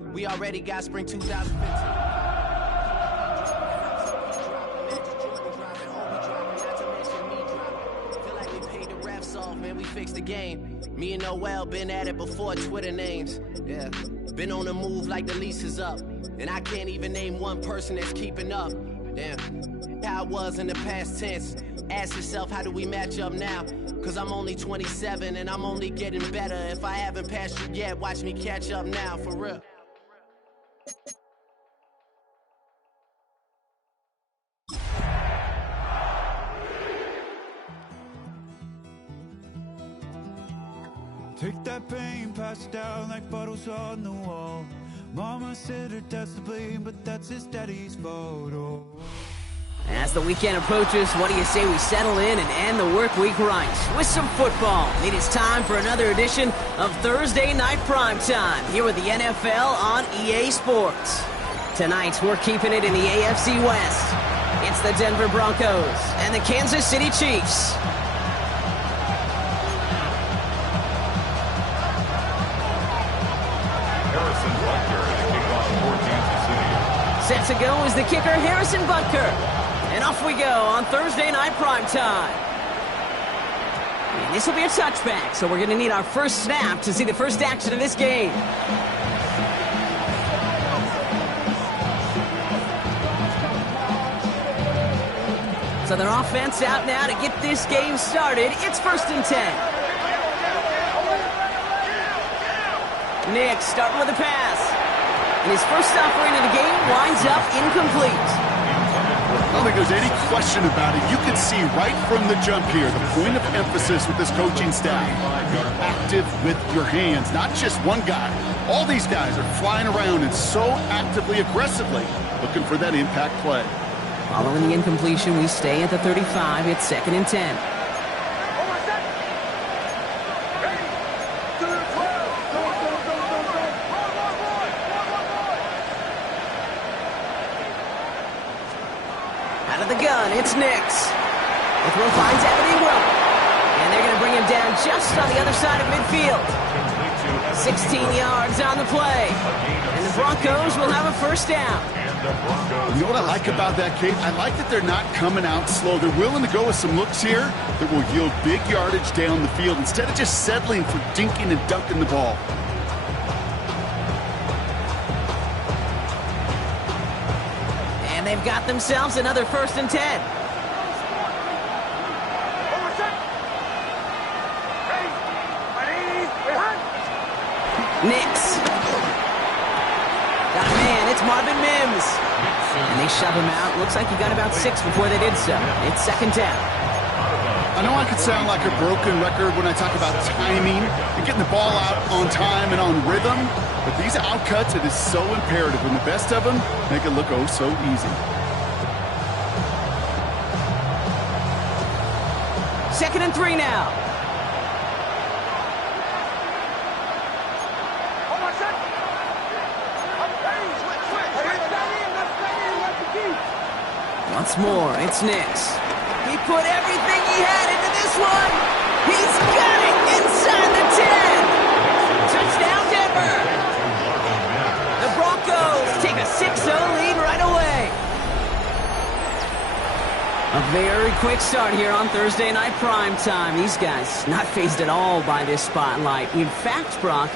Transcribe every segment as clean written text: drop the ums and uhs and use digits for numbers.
We already got spring 2015. Man, we fixed the game. Me and Noel been at it before Twitter names. Yeah, been on the move like the lease is up. And I can't even name one person that's keeping up. Damn, how it was in the past tense. Ask yourself, how do we match up now? Cause I'm only 27 and I'm only getting better. If I haven't passed you yet, watch me catch up now, for real. Take that pain, pass it down like bottles on the wall. Mama said her dad's to blame, but that's his daddy's photo. As the weekend approaches, what do you say we settle in and end the work week right with some football? It is time for another edition of Thursday Night Primetime here with the NFL on EA Sports. Tonight, we're keeping it in the AFC West. It's the Denver Broncos and the Kansas City Chiefs. Set to go is the kicker, Harrison Butker. And off we go on Thursday Night Primetime. And this will be a touchback, so we're going to need our first snap to see the first action of this game. So their offense out now to get this game started. It's 1st and 10. Nick starting with a pass. And his first offering of the game winds up incomplete. I don't think there's any question about it. You can see right from the jump here, the point of emphasis with this coaching staff. Be active with your hands, not just one guy. All these guys are flying around and so actively, aggressively looking for that impact play. Following the incompletion, we stay at the 35. It's 2nd and 10. It's Nix. The throw finds Evan Ingram. And they're going to bring him down just on the other side of midfield. 16 yards on the play. And the Broncos will have a first down. You know what I like about that, Kate? I like that they're not coming out slow. They're willing to go with some looks here that will yield big yardage down the field instead of just settling for dinking and dunking the ball. They've got themselves another 1st and 10. Nix. Got a man. It's Marvin Mims. And they shove him out. Looks like he got about 6 before they did so. It's 2nd down. I know I could sound like a broken record when I talk about timing and getting the ball out on time and on rhythm, but these outcuts, it is so imperative, and the best of them make it look oh so easy. 2nd and 3 now. Once more, it's Nix. He put everything he had into this one. He's got it inside the 10. Touchdown, Denver. The Broncos take a 6-0 lead right away. A very quick start here on Thursday Night Primetime. These guys not fazed at all by this spotlight. In fact, Brock,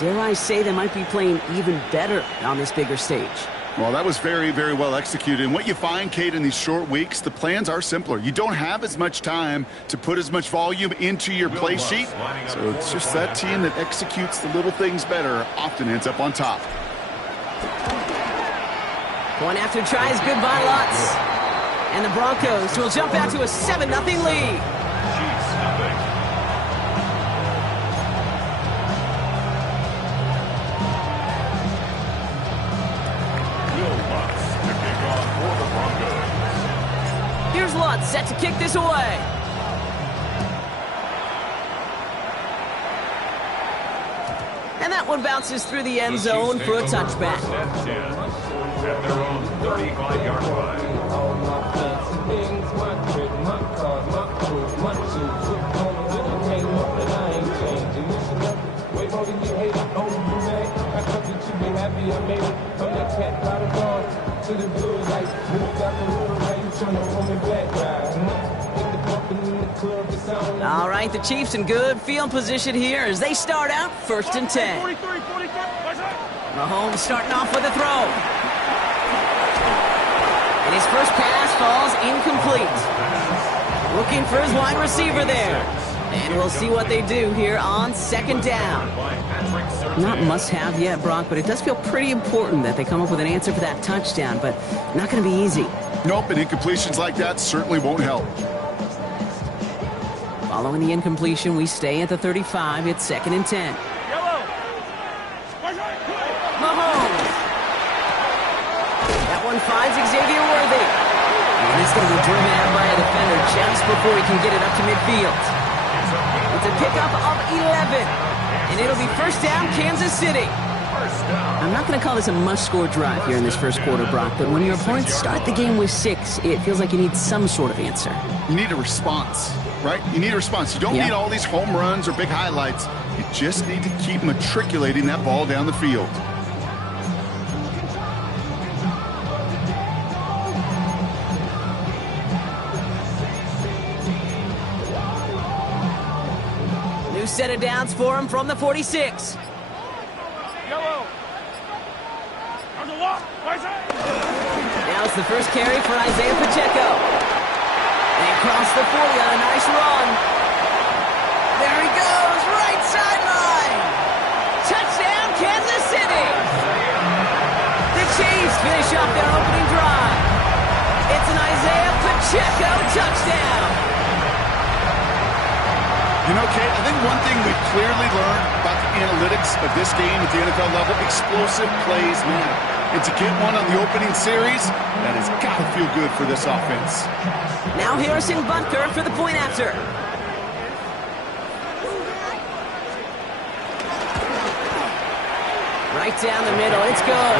dare I say they might be playing even better on this bigger stage. Well, that was very, very well executed. And what you find, Kate, in these short weeks, the plans are simpler. You don't have as much time to put as much volume into your play sheet. So it's just that team that executes the little things better often ends up on top. One after try is good by Lutz. And the Broncos will jump out to a 7-0 lead. Here's Lutz set to kick this away. And that one bounces through the end zone for a touchback. At their own 35-yard line. All right, the Chiefs in good field position here as they start out 1st and 10. Mahomes starting off with a throw. And his first pass falls incomplete. Looking for his wide receiver there. And we'll see what they do here on 2nd down. Not must-have yet, Brock, but it does feel pretty important that they come up with an answer for that touchdown, but not going to be easy. Nope, and incompletions like that certainly won't help. Following the incompletion, we stay at the 35. It's 2nd and 10. Mahomes. That one finds Xavier Worthy. And he's going to be driven out by a defender just before he can get it up to midfield. It's a pickup of 11. And it'll be 1st down, Kansas City. I'm not going to call this a must-score drive here in this first quarter, Brock, but when your opponents start the game with 6, it feels like you need some sort of answer. You need a response, right? You need a response. You don't need all these home runs or big highlights. You just need to keep matriculating that ball down the field. New set of downs for him from the 46. Now it's the first carry for Isaiah Pacheco. And across the 40 on a nice run. There he goes, right sideline. Touchdown, Kansas City. The Chiefs finish off their opening drive. It's an Isaiah Pacheco touchdown. You know, Kate, I think one thing we've clearly learned about the analytics of this game at the NFL level, explosive plays matter. And to get one on the opening series, that has got to feel good for this offense. Now Harrison Butker for the point after. Right down the middle, it's good.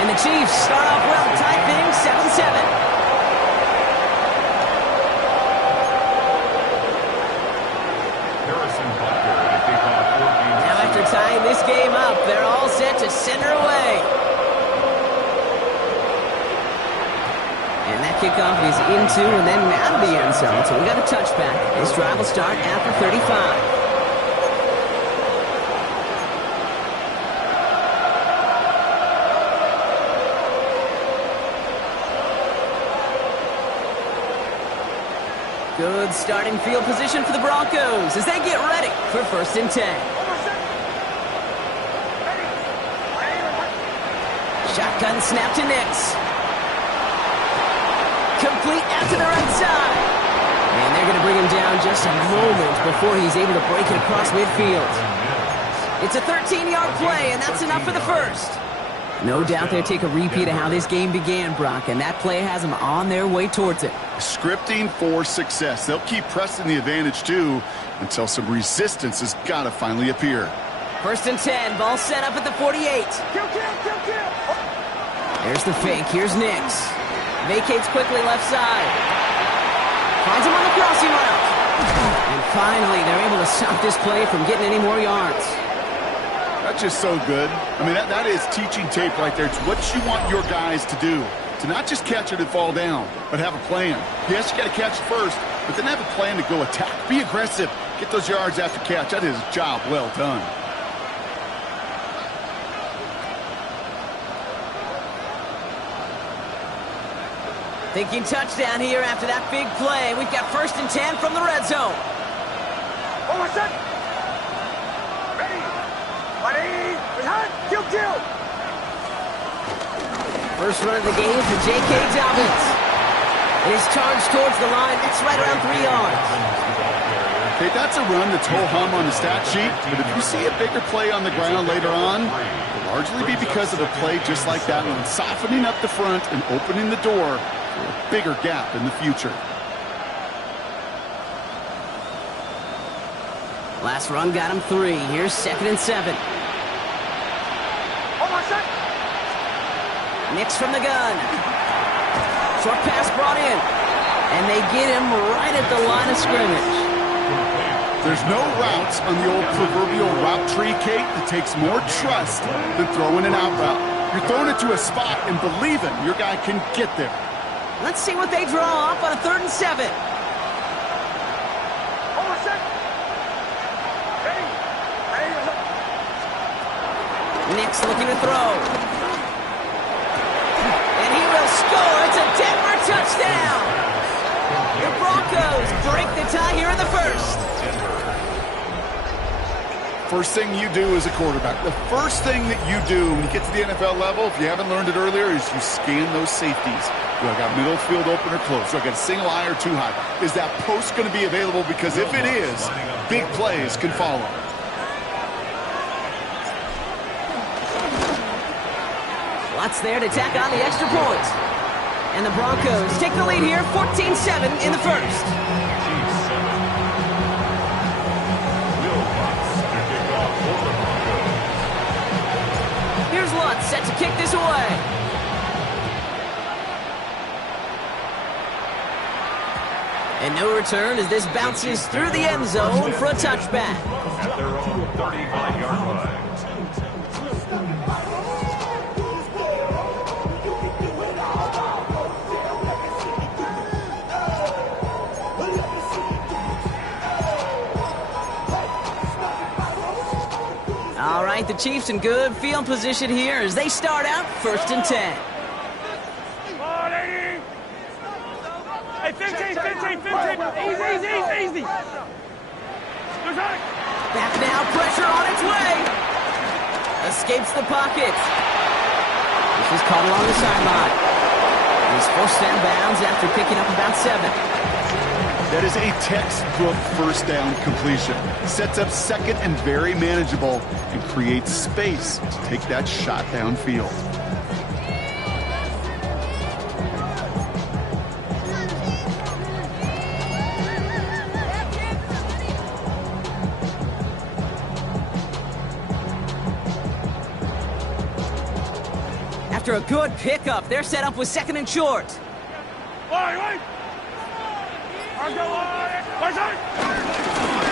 And the Chiefs start off well, tied things 7-7. Tying this game up, they're all set to send her away. And that kickoff is into and then out of the end zone, so we got a touchback. This drive will start at the 35. Good starting field position for the Broncos as they get ready for 1st and 10. Shotgun snap to Nix. Complete out to the right side. And they're going to bring him down just a moment before he's able to break it across midfield. It's a 13-yard play, and that's enough for the first. No doubt they'll take a repeat of how this game began, Brock, and that play has them on their way towards it. Scripting for success. They'll keep pressing the advantage, too, until some resistance has got to finally appear. 1st and 10, ball set up at the 48. There's the fake, here's Nix. Vacates quickly left side. Finds him on the crossing route. And finally, they're able to stop this play from getting any more yards. That's just so good. I mean, that is teaching tape right there. It's what you want your guys to do. To not just catch it and fall down, but have a plan. Yes, you got to catch it first, but then have a plan to go attack. Be aggressive. Get those yards after catch. That is a job well done. Thinking touchdown here after that big play. We've got 1st and 10 from the red zone. First run of the game for J.K. Dobbins. And he's charged towards the line. That's right around 3 yards. Okay, that's a run that's ho-hum on the stat sheet, but if you see a bigger play on the ground later on, it'll largely be because of a play just like that one, softening up the front and opening the door for a bigger gap in the future. Last run got him 3. Here's 2nd and 7. Nix from the gun. Short pass brought in. And they get him right at the line of scrimmage. There's no routes on the old proverbial route tree, Kate, that takes more trust than throwing an out route. You're throwing it to a spot and believing your guy can get there. Let's see what they draw up on a 3rd and 7. Nick's looking to throw. And he will score. It's a Denver touchdown. The Broncos break the tie here in the 1st. First thing you do as a quarterback, the first thing that you do when you get to the NFL level, if you haven't learned it earlier, is you scan those safeties. Do I got middle field open or close? Do I got a single high or too high? Is that post going to be available? Because if it is, big plays can follow. Lots there to tack on the extra point. And the Broncos take the lead here, 14-7 in the 1st. Here's Lutz set to kick this away. And no return as this bounces through the end zone for a touchback. At their own 35-yard line. All right, the Chiefs in good field position here as they start out 1st and 10. Hey, 15. Easy. Back now, pressure on its way. Escapes the pocket. This is caught along the sideline. He's forced out of bounds after picking up about 7. That is a textbook first down completion. Sets up 2nd and very manageable and creates space to take that shot downfield. After a good pickup, they're set up with 2nd and short.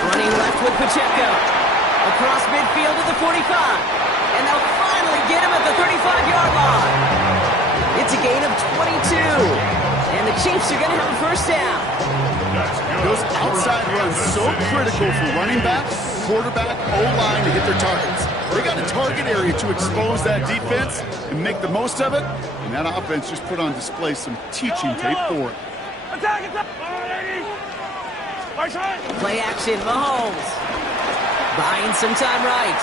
Running left with Pacheco. Across midfield to the 45. And they'll finally get him at the 35-yard line. It's a gain of 22. And the Chiefs are going to have a 1st down. Those outside runs so critical for running backs, quarterback, O-line to hit their targets. They got a target area to expose that defense and make the most of it. And that offense just put on display some teaching tape for it. Play action, Mahomes. Buying some time right.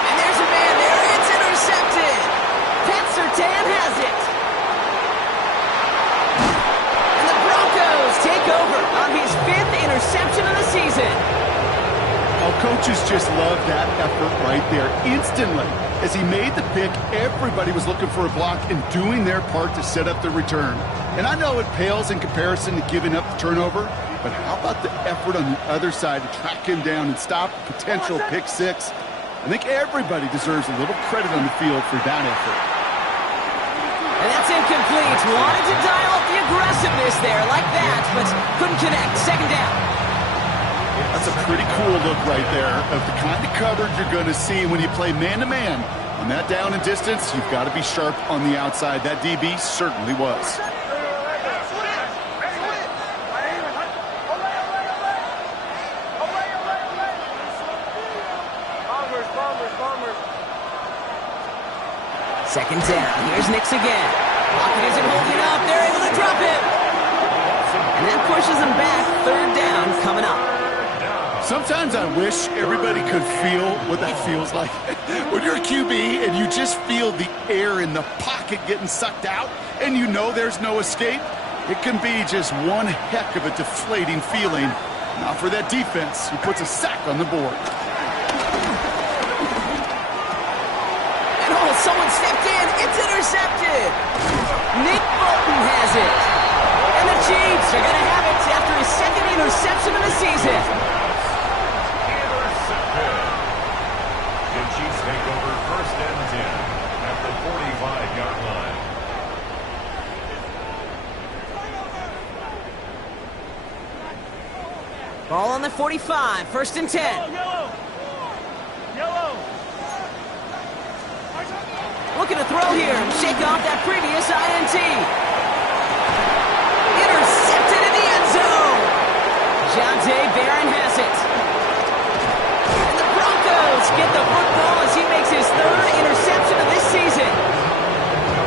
And there's a man there. It's intercepted. Pat Surtain has it. And the Broncos take over on his 5th interception of the season. Well, coaches just love that effort right there. Instantly, as he made the pick, everybody was looking for a block and doing their part to set up the return. And I know it pales in comparison to giving up the turnover, but how about the effort on the other side to track him down and stop a potential pick 6? I think everybody deserves a little credit on the field for that effort. And that's incomplete. Wanted to dial up the aggressiveness there like that, but couldn't connect. 2nd down. That's a pretty cool look right there of the kind of coverage you're going to see when you play man-to-man. On that down and distance, you've got to be sharp on the outside. That DB certainly was. Second down. Here's Nix again. Lockett isn't holding up. They're able to drop him. And that pushes them back. 3rd down coming up. Sometimes I wish everybody could feel what that feels like. When you're a QB and you just feel the air in the pocket getting sucked out and you know there's no escape, it can be just one heck of a deflating feeling. Now for that defense who puts a sack on the board. And someone stepped in. It's intercepted. Nick Bolton has it. And the Chiefs are going to have it after his 2nd interception of the season. The Chiefs take over 1st and 10 at the 45-yard line. Ball the 45, 1st and 10. Yellow. Yellow. Looking to throw here. Shake off that previous INT. Intercepted in the end zone. Jonte Barron has it. And the Broncos get the football as he makes his 3rd interception of this season.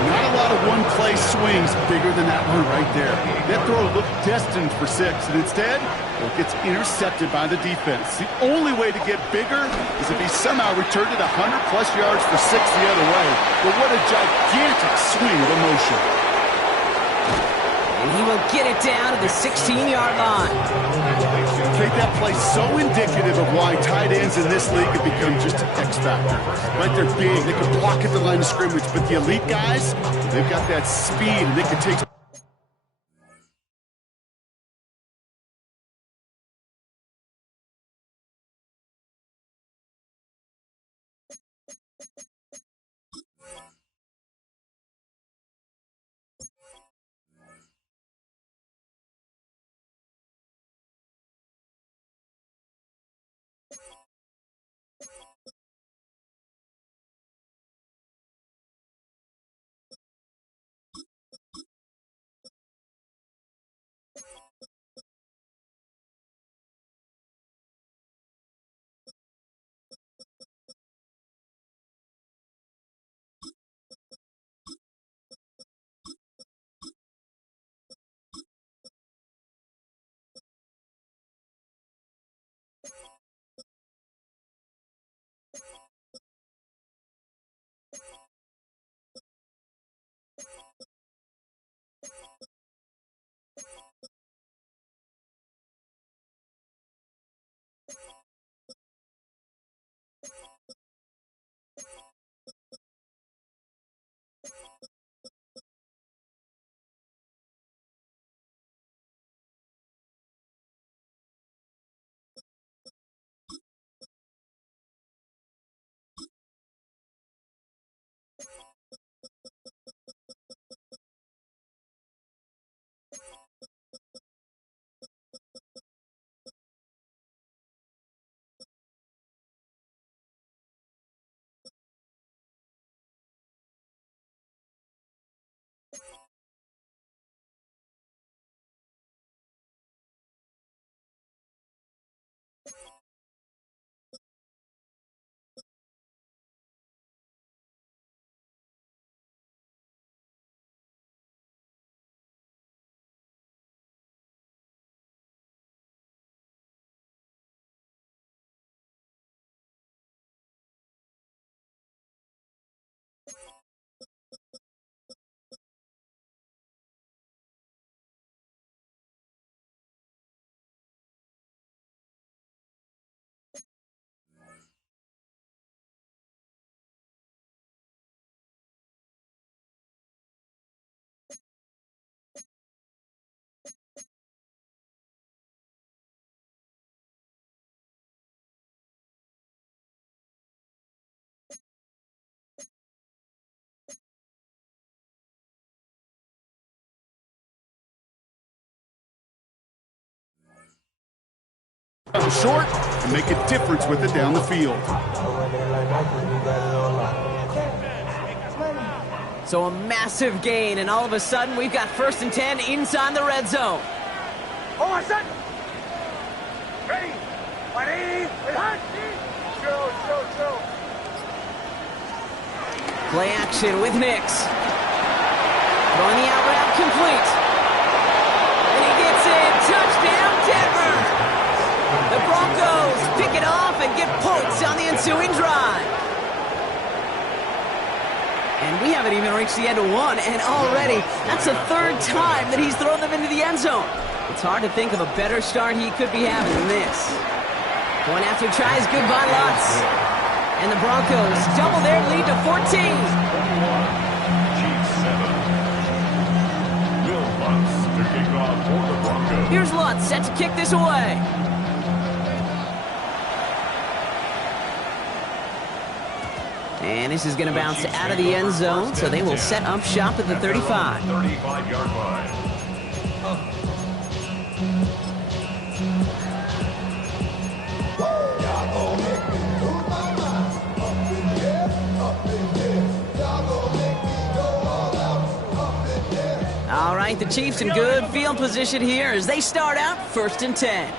Not a lot of one-play swings bigger than that one right there. That throw looked destined for 6, and instead, it gets intercepted by the defense. The only way to get bigger is if he somehow returned it 100-plus yards for 6 the other way. But what a gigantic swing of emotion. And he will get it down to the 16-yard line. Take that play so indicative of why tight ends in this league have become just an X factor. Right, they're big, they can block at the line of scrimmage, but the elite guys, they've got that speed and they can take... short and make a difference with it down the field. So a massive gain, and all of a sudden we've got 1st and 10 inside the red zone. Oh, I said. Ready. Ready. Show. Play action with Nix. Throwing the out route complete. And he gets it. Touchdown, Denver. The Broncos pick it off and get points on the ensuing drive. And we haven't even reached the end of one, and already that's the 3rd time that he's thrown them into the end zone. It's hard to think of a better start he could be having than this. Going after tries good by Lutz. And the Broncos double their lead to 14. Here's Lutz set to kick this away. And this is going to bounce out of the end zone, so they will set up shop at the 35. 35-yard line. All right, the Chiefs in good field position here as they start out 1st and 10.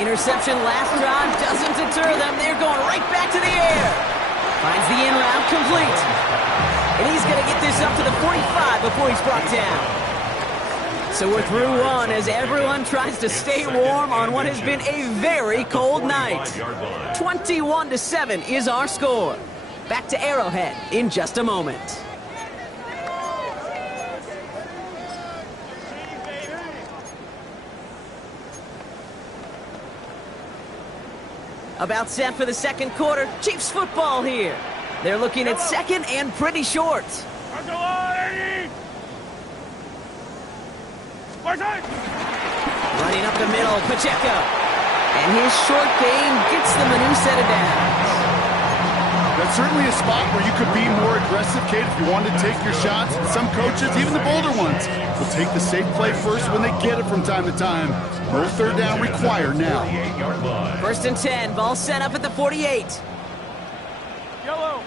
Interception last drive doesn't deter them. They're going right back to the air. Finds the in route complete. And he's going to get this up to the 45 before he's brought down. So we're through one as everyone tries to stay warm on what has been a very cold night. 21-7 is our score. Back to Arrowhead in just a moment. About set for the second quarter. Chiefs football here. They're looking at second and pretty short. Running up the middle, Pacheco. And his short gain gets them a new set of downs. That's certainly a spot where you could be more aggressive, Kate, if you wanted to take your shots. Some coaches, even the bolder ones, will take the safe play first when they get it from time to time. No third down required now. 1st and 10, ball set up at the 48. Yellow.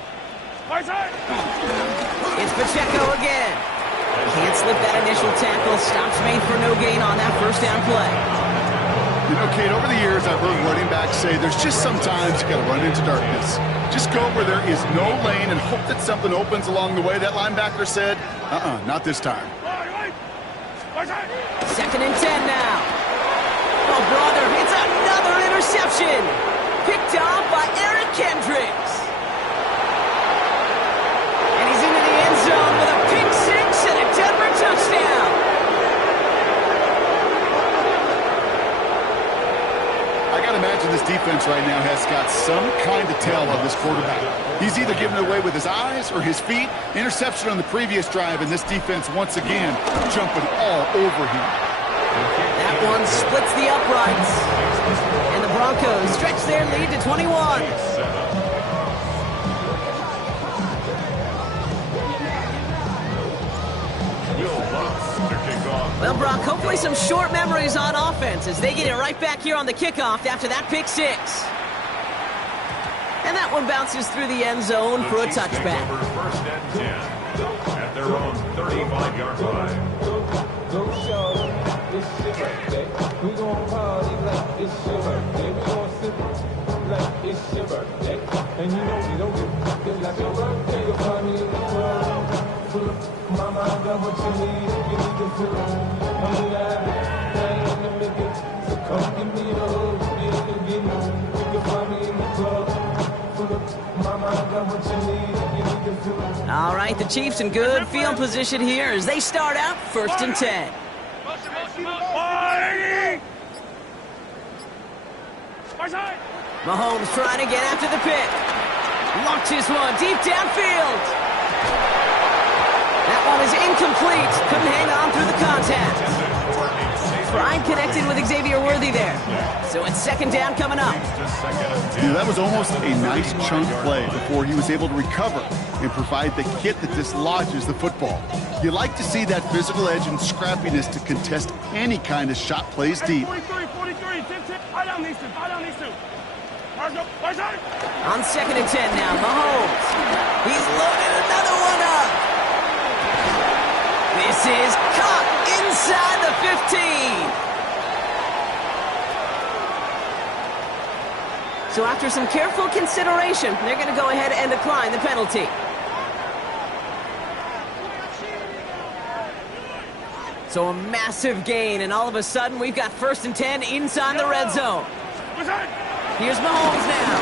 It's Pacheco again. Can't slip that initial tackle. Stops made for no gain on that first down play. You know, Kate, over the years, I've heard running backs say there's just sometimes you got to run into darkness. Just go where there is no lane and hope that something opens along the way. That linebacker said, not this time. 2nd and 10 now. Oh, brother, it's another interception. Picked off by Eric Kendricks. And he's into the end zone with a pick six and a Denver touchdown. I got to imagine this defense right now has got some kind of tell of this quarterback. He's either giving it away with his eyes or his feet. Interception on the previous drive, and this defense once again jumping all over him. That one splits the uprights. And the Broncos stretch their lead to 21. Well, Brock, hopefully some short memories on offense as they get it right back here on the kickoff after that pick six. And that one bounces through the end zone for a touchback. 1st and 10 at their own 35-yard line. We gon' party like it's your birthday. We gon' sip like it's your birthday. And you know we don't give it like your birthday. You'll find me in the club. Full of mama, I got what you need. You need to feel it. I'm alive. I ain't in the middle. So come give me a hug. Get in the middle. You can find me in the club. Full of mama, I got what you need. You need to feel it. All right, the Chiefs in good field position here as they start out 1st and 10. Mahomes trying to get after the pick. Launches his one deep downfield. That one is incomplete. Couldn't hang on through the contact. Prime connected with Xavier Worthy there. So it's 2nd down coming up. You know, that was almost a nice chunk play before he was able to recover and provide the hit that dislodges the football. You like to see that physical edge and scrappiness to contest any kind of shot plays deep. 43, 43, tie down these two, tie down these two. On 2nd and 10 now, Mahomes. He's loaded another one up. This is caught inside the 15. So after some careful consideration, they're going to go ahead and decline the penalty. So a massive gain, and all of a sudden we've got 1st and 10 inside the red zone. Here's Mahomes now.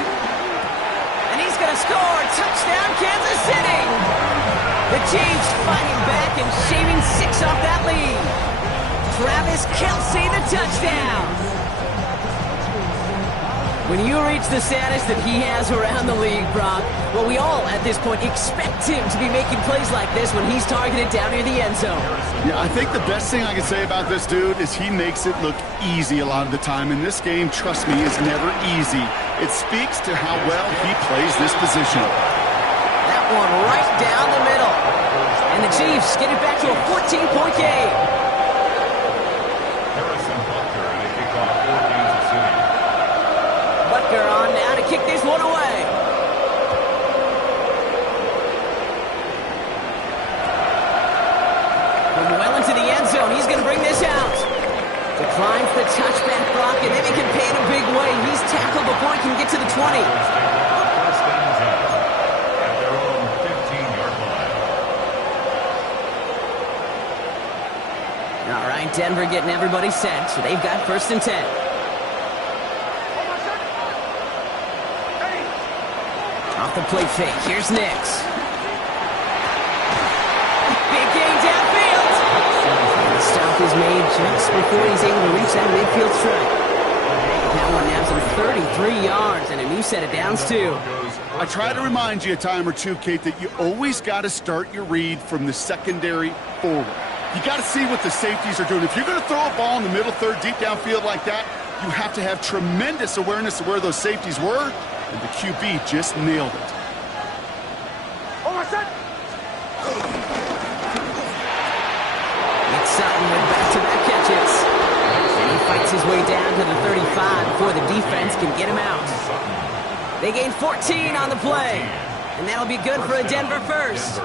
And he's going to score. Touchdown, Kansas City. The Chiefs fighting back and shaving 6 off that lead. Travis Kelce, the touchdown. When you reach the status that he has around the league, Brock, well, we all at this point expect him to be making plays like this when he's targeted down near the end zone. Yeah, I think the best thing I can say about this dude is he makes it look easy a lot of the time. And this game, trust me, is never easy. It speaks to how well he plays this position. That one right down the middle. And the Chiefs get it back to a 14-point game. Butker on now to kick this one away. bring this out. Declines the touchback block, and then he can pay in a big way. He's tackled before he can get to the 20. First and 10 at their own 15-yard line. All right, Denver getting everybody set, so they've got first and 10. Off the play fake, here's Nix. Big gain downfield. The stop is made just before he's able to reach that midfield strike. That one naps him 33 yards and a new set of downs, too. I try to remind you a time or two, Kate, that you always got to start your read from the secondary forward. You got to see what the safeties are doing. If you're going to throw a ball in the middle third, deep downfield like that, you have to have tremendous awareness of where those safeties were, and the QB just nailed it. Nick Sutton with back-to-back catches. And he fights his way down to the 35 before the defense can get him out. They gain 14 on the play, and that'll be good for a Denver first.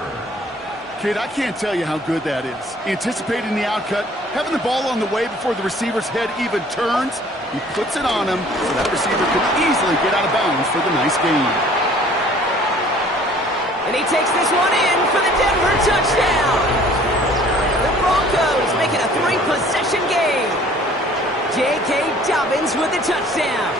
Kate, I can't tell you how good that is. Anticipating the outcut, having the ball on the way before the receiver's head even turns, he puts it on him so that receiver can easily get out of bounds for the nice gain. And he takes this one in for the Denver touchdown. The Broncos make it a 3-possession game. J.K. Dobbins with the touchdown.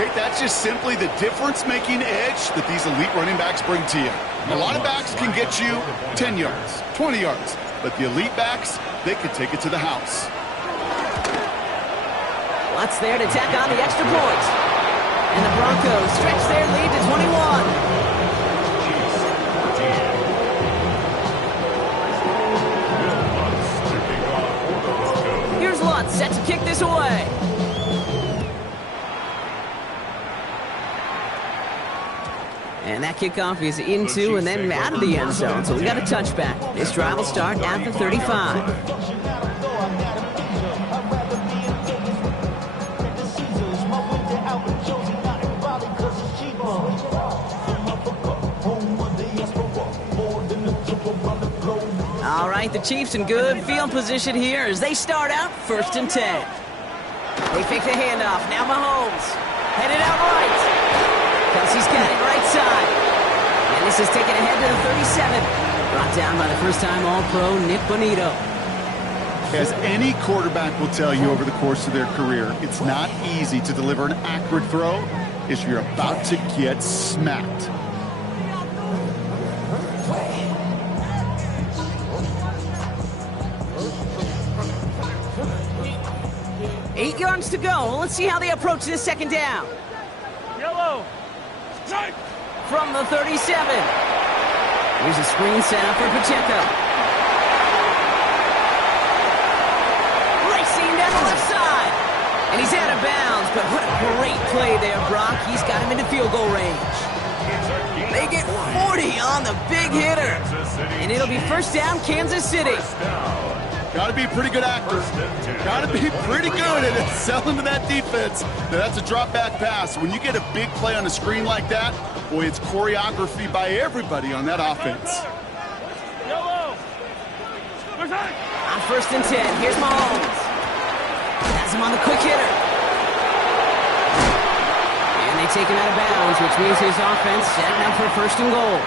Kate, that's just simply the difference-making edge that these elite running backs bring to you. A lot of backs can get you 10 yards, 20 yards, but the elite backs, they can take it to the house. Lutz there to tack on the extra point. And the Broncos stretch their lead to 21. Here's Lutz set to kick this away. And that kickoff is into and then out of the end zone. So we got a touchback. This drive will start at the 35. All right, the Chiefs in good field position here as they start out first and 10. They fake the handoff. Now Mahomes headed out right. Kelsey's got it right side. And this is taken ahead to the 37. Brought down by the first-time All-Pro Nick Bonito. As any quarterback will tell you over the course of their career, it's not easy to deliver an accurate throw if you're about to get smacked. Eight yards to go. Let's see how they approach this second down. Yellow. Strike. From the 37. Here's a screen set up for Pacheco. Racing down the left side. And he's out of bounds, but what a great play there, Brock. He's got him into field goal range. They get 40 on the big hitter. And it'll be first down, Kansas City. Got to be a pretty good actor. Got to be pretty good at selling to that defense. That's a drop back pass. When you get a big play on a screen like that, boy, it's choreography by everybody on that offense. Yellow. On first and 10, here's Mahomes. Has him on the quick hitter. And they take him out of bounds, which means his offense setting up for first and goal.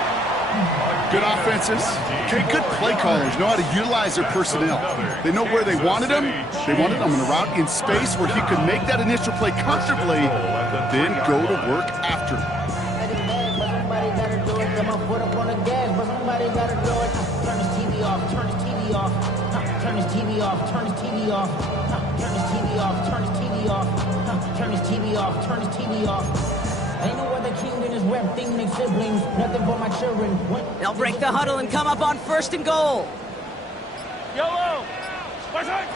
Good offenses. Okay, good play callers know how to utilize their personnel. They know where they wanted him. They wanted him on a route in space where he could make that initial play comfortably, then go to work after. Turn his TV off, turn his TV off, turn his TV off, turn his TV off, turn his TV off, turn his TV off, turn his TV off, turn his TV off. Ain't no other king in his web thing, make siblings, nothing but my children. They'll break the huddle and come up on first and goal. Yellow. Pacheco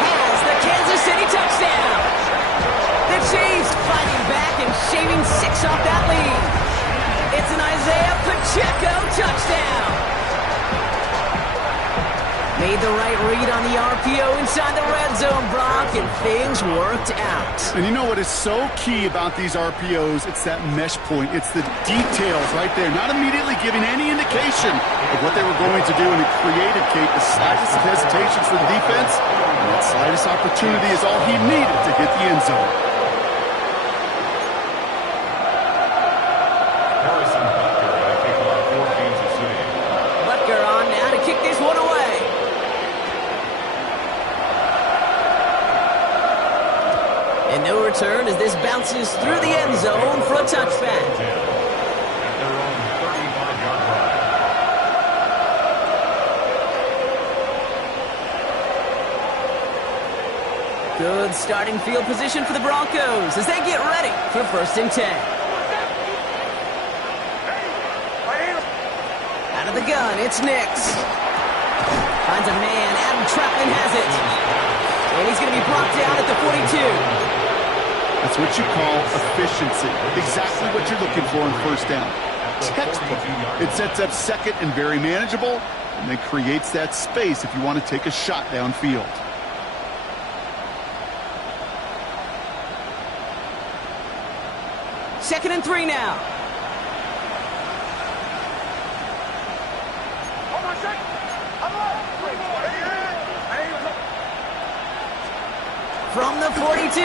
has the Kansas City touchdown. The Chiefs fighting back and shaving 6 off that lead. It's an Isaiah Pacheco touchdown. Made Made the right read on the RPO inside the red zone, Brock, and things worked out. And you know what is so key about these RPOs? It's that mesh point. It's the details right there. Not immediately giving any indication of what they were going to do, and it created, Kate, the slightest of hesitations for the defense. And that slightest opportunity is all he needed to hit the end zone. Butker on now to kick this one away. And no return as this bounces through the end zone for a touchback. Good starting field position for the Broncos as they get ready for 1st and 10. Out of the gun, it's Nix. Finds a man, Adam Trautman has it. And he's going to be brought down at the 42. That's what you call efficiency. Exactly what you're looking for in 1st down. Textbook. It sets up 2nd and very manageable, and then creates that space if you want to take a shot downfield. Second and 3 now. From the 42.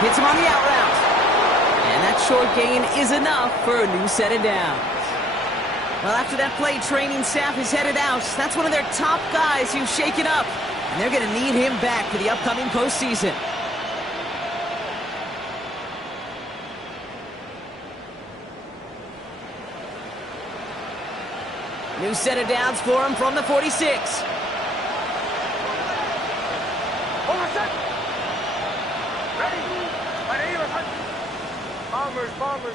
Hits him on the out route. And that short gain is enough for a new set of downs. Well, after that play, training staff is headed out. That's one of their top guys who's shaken up. And they're going to need him back for the upcoming postseason. New set of downs for him from the 46.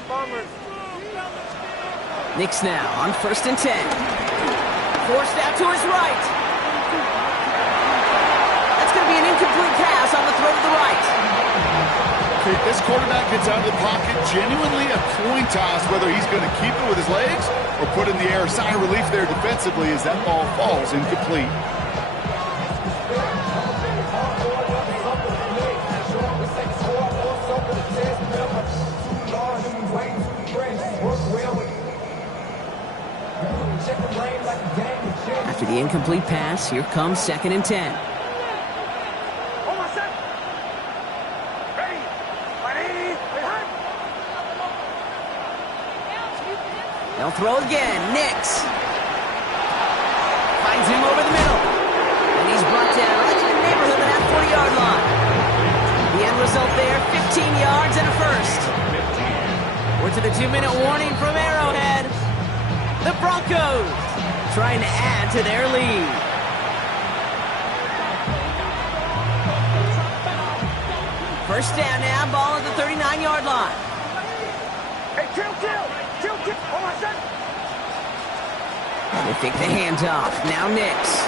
Bombers. Nix now on 1st and 10. Forced out to his right. That's going to be an incomplete pass on the throw to the right. Okay, this quarterback gets out of the pocket, genuinely a coin toss whether he's going to keep it with his legs or put it in the air. Sign of relief there defensively as that ball falls incomplete. After the incomplete pass, here comes 2nd and 10. They'll throw again. Nix finds him over the middle. And he's brought down right in the neighborhood of that 40-yard line. The end result there, 15 yards and a first. We're to the 2-minute warning from Arrowhead. The Broncos trying to add to their lead. First down now, ball at the 39-yard line. Hey, kill! Hold on a second. They take the handoff. Now Nix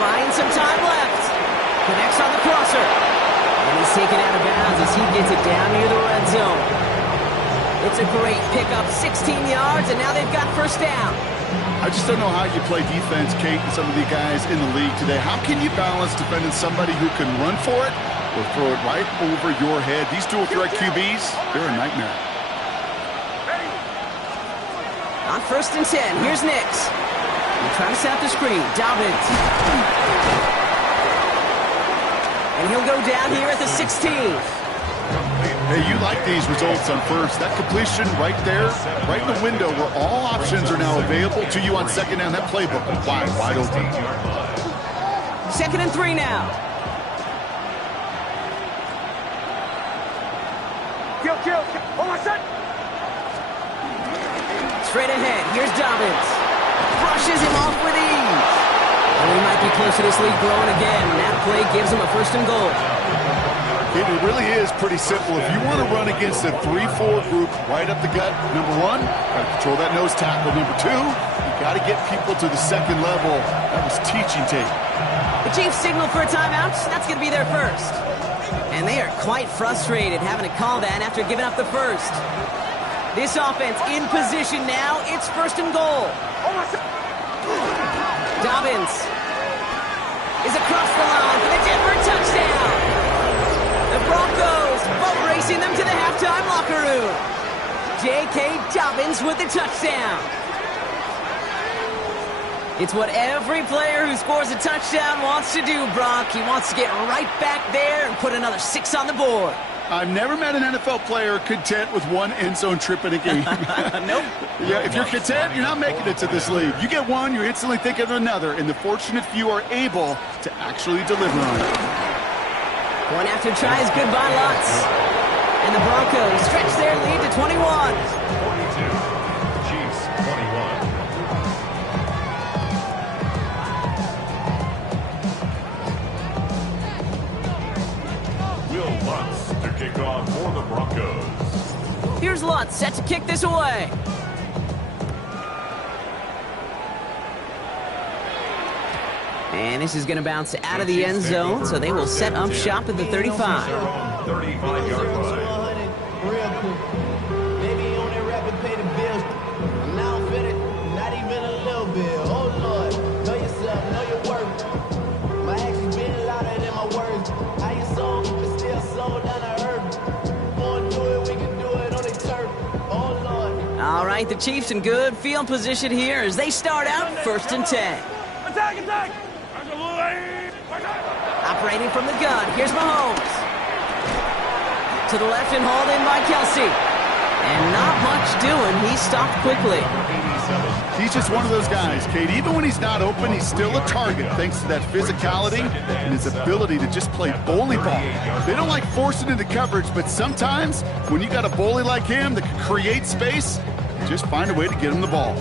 finds some time left. Connects on the crosser. And he's taken out of bounds as he gets it down near the red zone. It's a great pickup, 16 yards, and now they've got 1st down. I just don't know how you play defense, Kate, and some of the guys in the league today. How can you balance defending somebody who can run for it or throw it right over your head? These dual threat QBs, they're a nightmare. On 1st and 10, here's Nix. He's trying to set up the screen. Dobbins. And he'll go down here at the 16. Hey, you like these results on 1st. That completion right there, right in the window where all options are now available to you on 2nd down. That playbook is wide open. 2nd and 3 now. Kill. Hold on a second. Straight ahead, here's Dobbins. Brushes him off with ease. And we might be close to this league growing again. That play gives him a 1st and goal. It really is pretty simple. If you want to run against a 3-4 group right up the gut, number 1, got to control that nose tackle. Number 2, you got to get people to the 2nd level. That was teaching tape. The Chiefs signal for a timeout. That's going to be their first. And they are quite frustrated having to call that after giving up the first. This offense in position now. It's 1st and goal. Dobbins is across the line for the Denver touchdown. The Broncos boat racing them to the halftime locker room. J.K. Dobbins with the touchdown. It's what every player who scores a touchdown wants to do, Brock. He wants to get right back there and put another 6 on the board. I've never met an NFL player content with one end zone trip in a game. Nope. Yeah, if you're content, you're not making it to this league. You get one, you're instantly thinking of another, and the fortunate few are able to actually deliver on it. Point after try is good by Lutz. And the Broncos stretch their lead to 21. 42. Chiefs 21. Will Lutz to kick off for the Broncos. Here's Lutz set to kick this away. And this is going to bounce out of the end zone, so they will set up shop at the 35. 35-yard line. Real cool. Maybe on that rapid pay the bills. I'm now fitted, not even a little bit. Oh Lord, know yourself, know your worth. My actions being louder than my words. How you sold, but still sold down the earth. Wanna do it, we can do it on the turf. Oh Lord. All right, the Chiefs in good field position here as they start out 1st and 10. Attack! Operating from the gun, here's Mahomes. To the left and hauled in by Kelsey. And not much doing, he stopped quickly. He's just one of those guys, Kate. Even when he's not open, he's still a target thanks to that physicality and his ability to just play bully ball. They don't like forcing into coverage, but sometimes when you got a bully like him that can create space, you just find a way to get him the ball.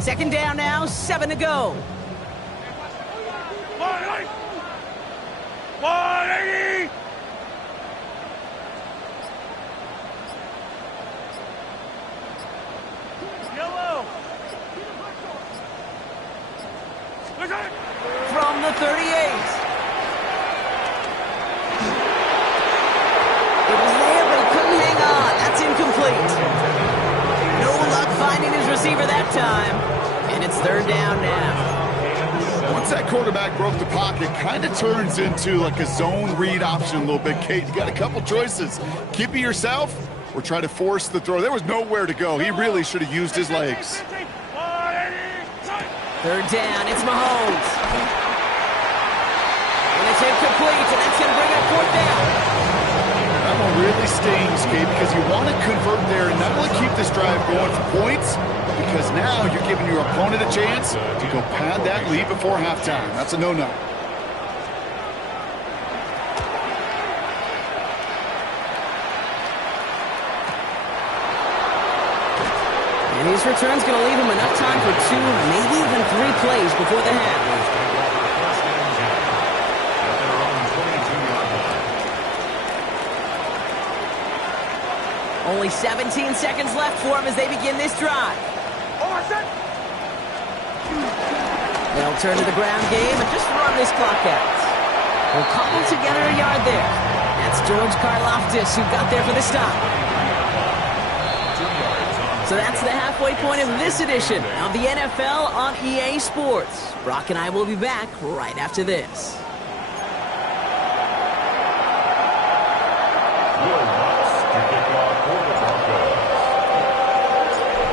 Second down now, 7 to go. 180! Yellow! From the 38. It was there, but he couldn't hang on. That's incomplete. No luck finding his receiver that time. And it's 3rd down now. Once that quarterback broke the pocket, kind of turns into like a zone read option a little bit, Kate. You got a couple choices. Keep it yourself or try to force the throw. There was nowhere to go. He really should have used his legs. 3rd down, it's Mahomes. And it's incomplete, and that's going to bring up 4th down. That one really stings, Kate, because you want to convert there and not only keep this drive going for points, because now you're giving your opponent a chance to go pad that lead before halftime. That's a no-no. And his return's going to leave him enough time for 2, maybe even 3 plays before the half. Only 17 seconds left for him as they begin this drive. They'll turn to the ground game and just run this clock out. We'll cobble together a yard there. That's George Karlaftis who got there for the stop. So that's the halfway point of this edition of the NFL on EA Sports. Brock and I will be back right after this.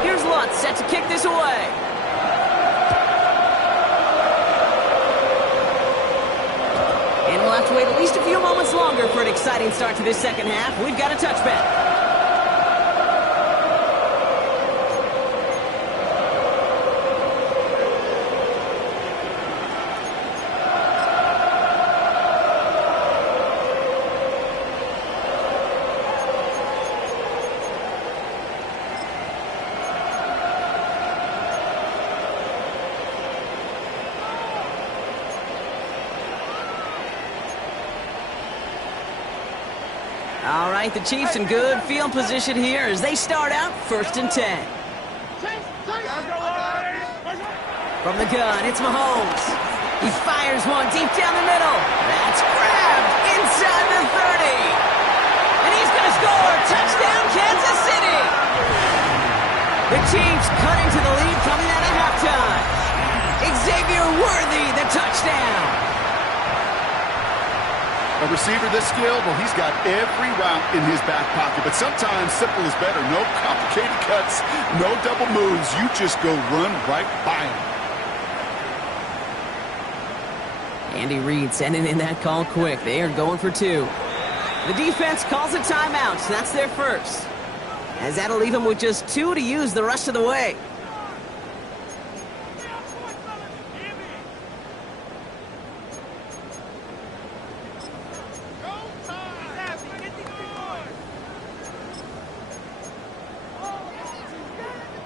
Here's Lutz set to kick this away. And we'll have to wait at least a few moments longer for an exciting start to this second half. We've got a touchback. All right, the Chiefs in good field position here as they start out 1st and 10. From the gun, it's Mahomes. He fires one deep down the middle. That's grabbed inside the 30. And he's going to score. Touchdown, Kansas City. The Chiefs cut into the lead coming out of halftime. Xavier Worthy, the touchdown. A receiver this skilled, well, he's got every route in his back pocket. But sometimes simple is better. No complicated cuts, no double moves. You just go run right by him. Andy Reid sending in that call quick. They are going for two. The defense calls a timeout, so that's their first. As that'll leave them with just two to use the rest of the way.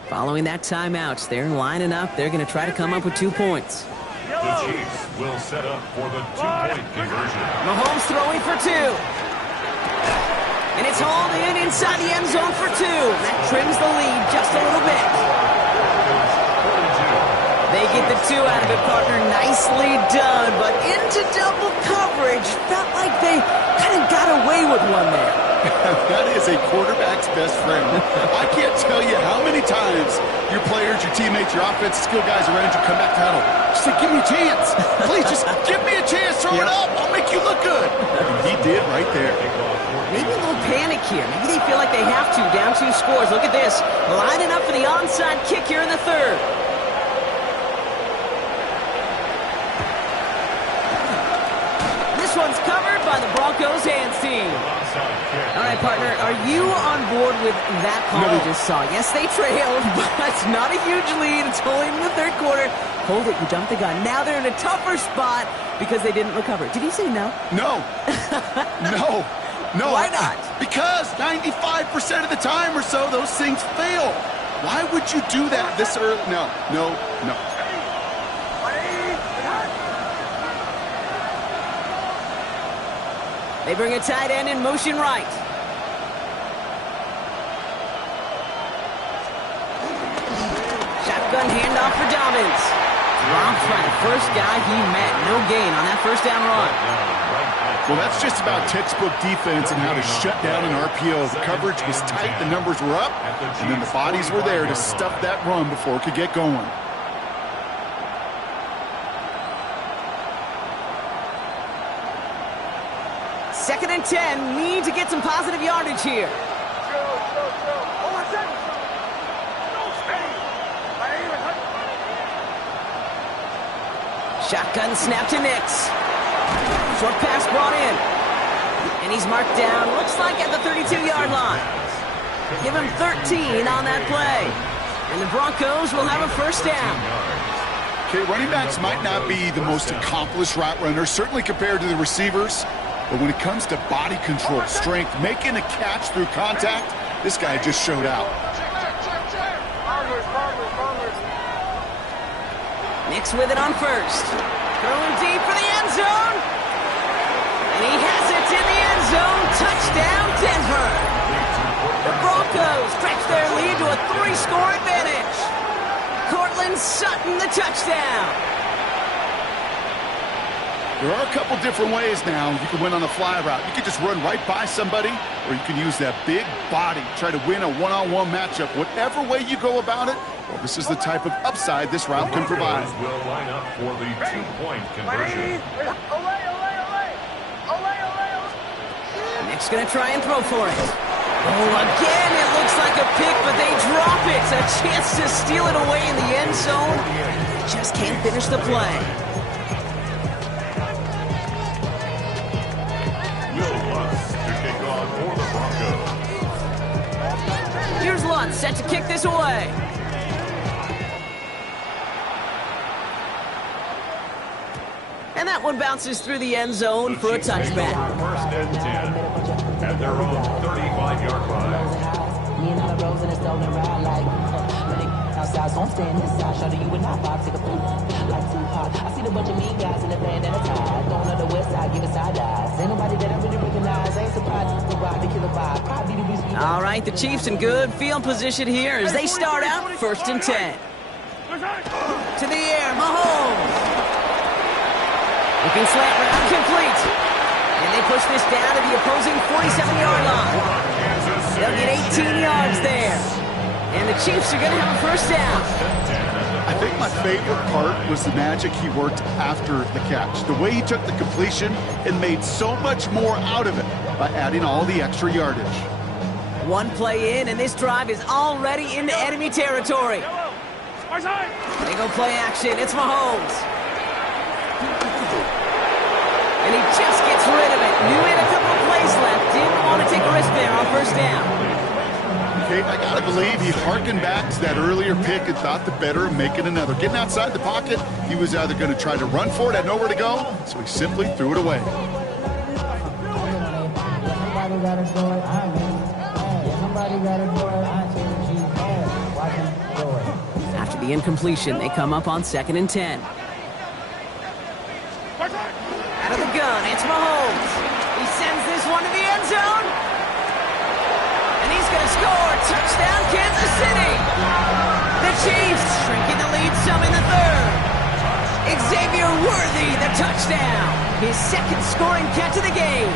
Following that timeout, they're lining up. They're going to try to come up with 2 points. The Chiefs will set up for the two-point conversion. Mahomes throwing for two. And it's hauled in inside the end zone for two. That trims the lead just a little bit. They get the two out of it, partner. Nicely done. But into double coverage. Felt like they kind of got away with one there. That is a quarterback's best friend. I can't tell you how many times your players, your teammates, your offensive skill guys around you come back to huddle. Just say, give me a chance. Please, just give me a chance. Throw it up. I'll make you look good. And he did right there. Maybe a little panic here. Maybe they feel like they have to. Down 2 scores. Look at this. Lining up for the onside kick here in the third. This one's covered by the Broncos hands team. All right, partner, are you on board with that call we just saw? Yes, they trailed, but it's not a huge lead. It's only in the third quarter. Hold it, you jumped the gun. Now they're in a tougher spot because they didn't recover. Did you say no? No. No. No. Why not? Because 95% of the time or so, those things fail. Why would you do that this early? No. They bring a tight end in motion right. Shotgun handoff for Dobbins. Dropped by the first guy he met. No gain on that first down run. Well, that's just about textbook defense and how to shut down an RPO. The coverage was tight, the numbers were up, and then the bodies were there to stuff that run before it could get going. Second and 10. Need to get some positive yardage here. Shotgun snap to Nix. Short pass brought in. And he's marked down, looks like at the 32-yard line. Give him 13 on that play. And the Broncos will have a first down. Okay, running backs might not be the most accomplished route runners, certainly compared to the receivers. But when it comes to body control, strength, making a catch through contact, this guy just showed out. Nix with it on first. Throwing deep for the end zone. And he has it in the end zone. Touchdown, Denver. The Broncos stretch their lead to a 3-score advantage. Cortland Sutton, the touchdown. There are a couple different ways now you can win on a fly route. You can just run right by somebody, or you can use that big body, try to win a one-on-one matchup. Whatever way you go about it, well, this is the type of upside this route can provide. Will line up for the two-point conversion. Nick's going to try and throw for it. Oh, again, it looks like a pick, but they drop it. A chance to steal it away in the end zone. They just can't finish the play. Here's Lutz set to kick this away. And that one bounces through the end zone for a touchback. First and 10 at their own 35-yard line. Me and the rose and it's stolen ride like outside, so I'm staying inside. Shorty, you would not vibe, take a poop like Tupac. I see the bunch of mean guys in the band and a tie. Going on the west side, giving side eyes. Ain't nobody that I really recognize. Ain't surprised to ride the killer vibe. Probably the reason. All right, the Chiefs in good field position here as they start out first and 10. To the air, Mahomes. Looking slant route, complete. And they push this down to the opposing 47-yard line. They'll get 18 yards there. And the Chiefs are going to have a first down. I think my favorite part was the magic he worked after the catch. The way he took the completion and made so much more out of it by adding all the extra yardage. One play in, and this drive is already into enemy territory. They go play action. It's Mahomes. And he just gets rid of it. Knew he had a couple of plays left. Didn't want to take a risk there on first down. Okay, I got to believe he harkened back to that earlier pick and thought the better of making another. Getting outside the pocket, he was either going to try to run for it, had nowhere to go, so he simply threw it away. After the incompletion, they come up on 2nd and 10. Out of the gun, it's Mahomes. He sends this one to the end zone. And he's going to score. Touchdown, Kansas City. The Chiefs shrinking the lead some in the third. Xavier Worthy, the touchdown. His second scoring catch of the game.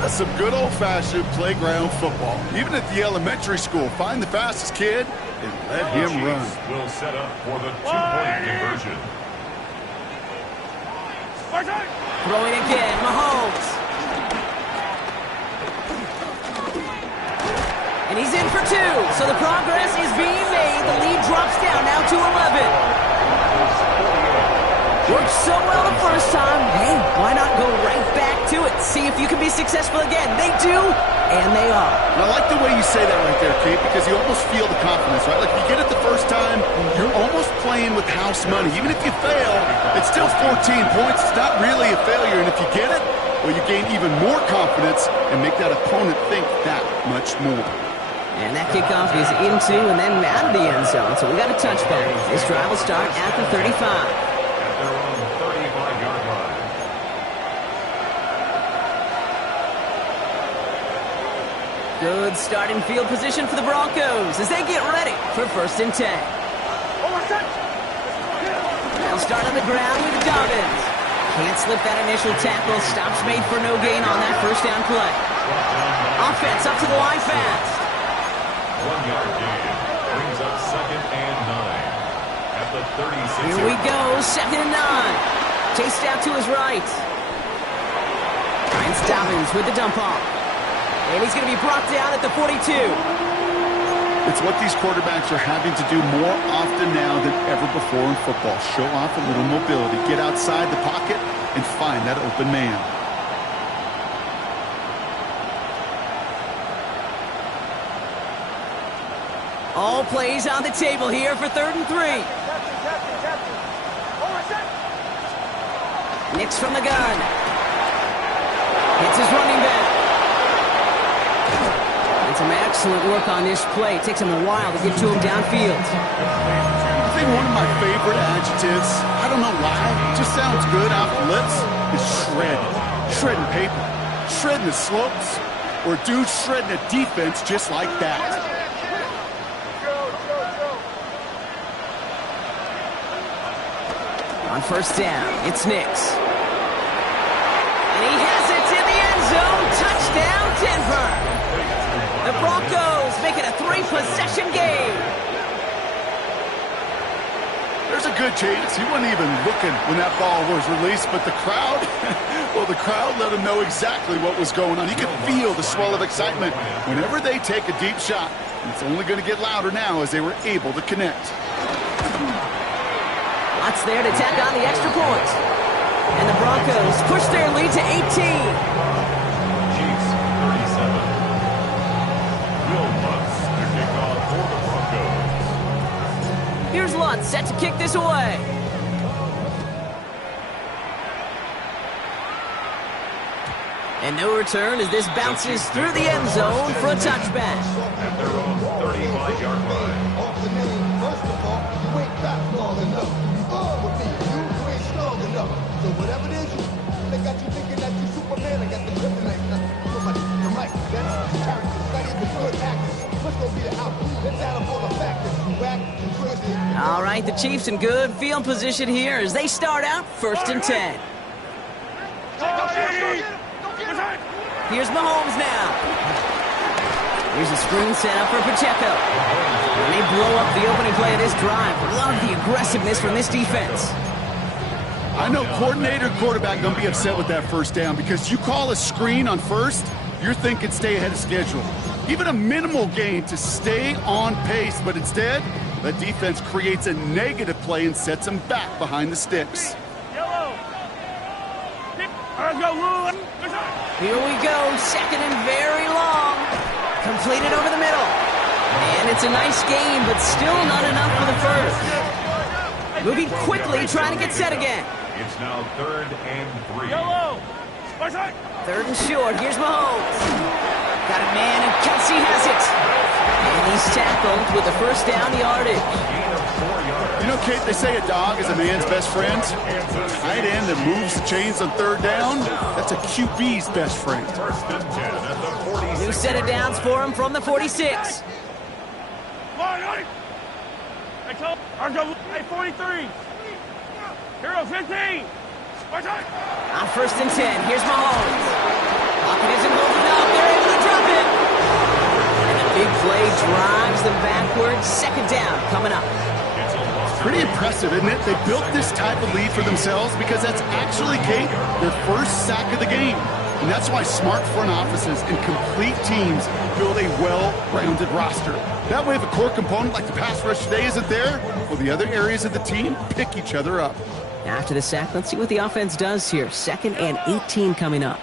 That's some good old-fashioned playground football. Even at the elementary school, find the fastest kid and let him run. Will set up for the two-point conversion. Throwing again, Mahomes. And he's in for 2. So the progress is being made. The lead drops down now to 11. Worked so well the first time. Hey, why not go right back to it? See if you can be successful again. They do, and they are. And I like the way you say that right there, Kate, because you almost feel the confidence, right? Like if you get it the first time, you're almost playing with house money. Even if you fail, it's still 14 points. It's not really a failure. And if you get it, well, you gain even more confidence and make that opponent think that much more. And that kickoff is into and then out of the end zone. So we got a touchback. This drive will start at the 35. Their own 35-yard line. Good starting field position for the Broncos as they get ready for 1st and 10. They'll start on the ground with Dobbins. Can't slip that initial tackle. Stops made for no gain on that first down play. Offense up to the line fast. 1-yard gain brings up 2nd and 9. At the 36. Here we go, 2nd and 9. Chased out to his right. Finds Dobbins with the dump off. And he's going to be brought down at the 42. It's what these quarterbacks are having to do more often now than ever before in football. Show off a little mobility. Get outside the pocket and find that open man. All plays on the table here for 3rd and 3. Nicks from the gun. Hits his running back. And some excellent work on this play. It takes him a while to get to him downfield. I think one of my favorite adjectives, I don't know why, it just sounds good off the lips, is shred. Shredding paper. Shredding the slopes. Or dude shredding a defense just like that. On 1st down, it's Nicks. And he has it in the end zone. Touchdown, Denver. The Broncos make it a 3-possession game. There's a good chance he wasn't even looking when that ball was released, but the crowd, well, the crowd let him know exactly what was going on. You could feel the swell of excitement whenever they take a deep shot. And it's only going to get louder now as they were able to connect. Lots there to tack on the extra point. And the Broncos push their lead to 18. Chiefs 37. Will Lutz to kick off for the Broncos. Here's Lutz set to kick this away. And no return as this bounces through the end zone for a touchback. At their own 35-yard line. So whatever it is, they got you thinking that you Superman. I got the kryptonite. You're right. That's character. Not even good actors. What's gonna be the outcome? Let's add up all the factors. Whack and twisted. All right, the Chiefs in good field position here as they start out 1st and 10. Here's Mahomes now. Here's a screen set up for Pacheco. And they blow up the opening play of this drive. Love the aggressiveness from this defense. I know coordinator, quarterback going to be upset with that first down because you call a screen on first, you're thinking stay ahead of schedule. Even a minimal gain to stay on pace, but instead, the defense creates a negative play and sets them back behind the sticks. Here we go, second and very long. Completed over the middle. And it's a nice game, but still not enough for the first. Moving quickly, trying to get set again. It's now 3rd and 3. Third and short, here's Mahomes. Got a man, and Kelsey has it. And he's tackled with the first down yardage. You know, Kate, they say a dog is a man's best friend. Tight end that moves the chains on third down, that's a QB's best friend. New set of downs for him from the 46. Hey, 43. Hero 15. On 1st and 10, here's Mahomes. Pocket isn't holding up. They're able to drop it. And the big play drives them backwards. Second down coming up. Pretty impressive, isn't it? They built this type of lead for themselves because that's actually, Kate, their first sack of the game. And that's why smart front offices and complete teams build a well-rounded roster. That way, if a core component like the pass rush today isn't there, well, the other areas of the team pick each other up. After the sack, let's see what the offense does here. 2nd and 18 coming up.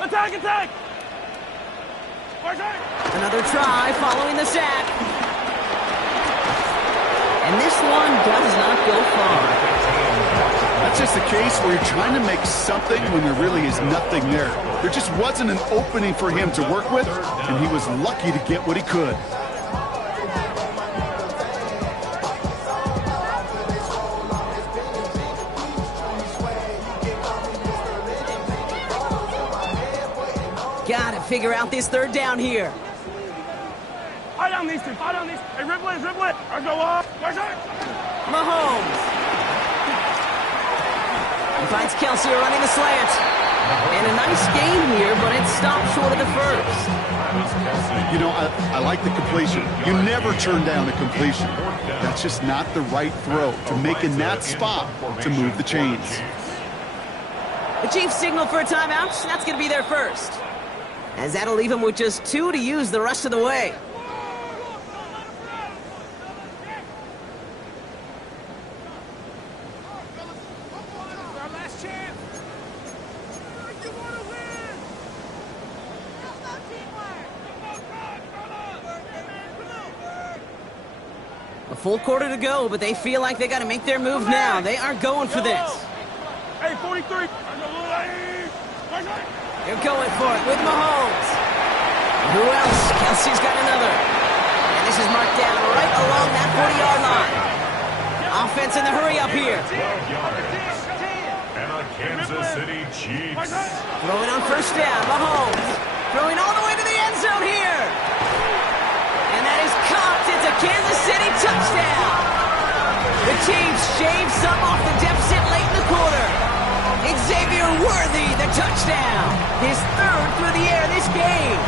Attack! Another try following the sack. And this one does not go far. That's just a case where you're trying to make something when there really is nothing there. There just wasn't an opening for him to work with, and he was lucky to get what he could. Gotta figure out this third down here. I down these two. Hey, dribble it. I go up. Mahomes. He finds Kelsey running the slant. And a nice game here, but it stopped short of the first. You know, I like the completion. You never turn down a completion. That's just not the right throw to make in that spot to move the chains. The Chiefs signal for a timeout. That's going to be their first. As that'll leave him with just 2 to use the rest of the way. A full quarter to go, but they feel like they got to make their move now. They are going for this. Hey, 43. They're going for it with Mahomes. Who else? Kelsey's got another. And this is marked down right along that 40-yard line. Offense in the hurry up here. 12 yards. And a Kansas City Chiefs. Throwing on first down, Mahomes. Throwing all the way to the end zone here. And that is caught. It's a Kansas City touchdown. The Chiefs shave some off the deficit late in the quarter. Xavier Worthy, the touchdown. His 3rd through the air this game.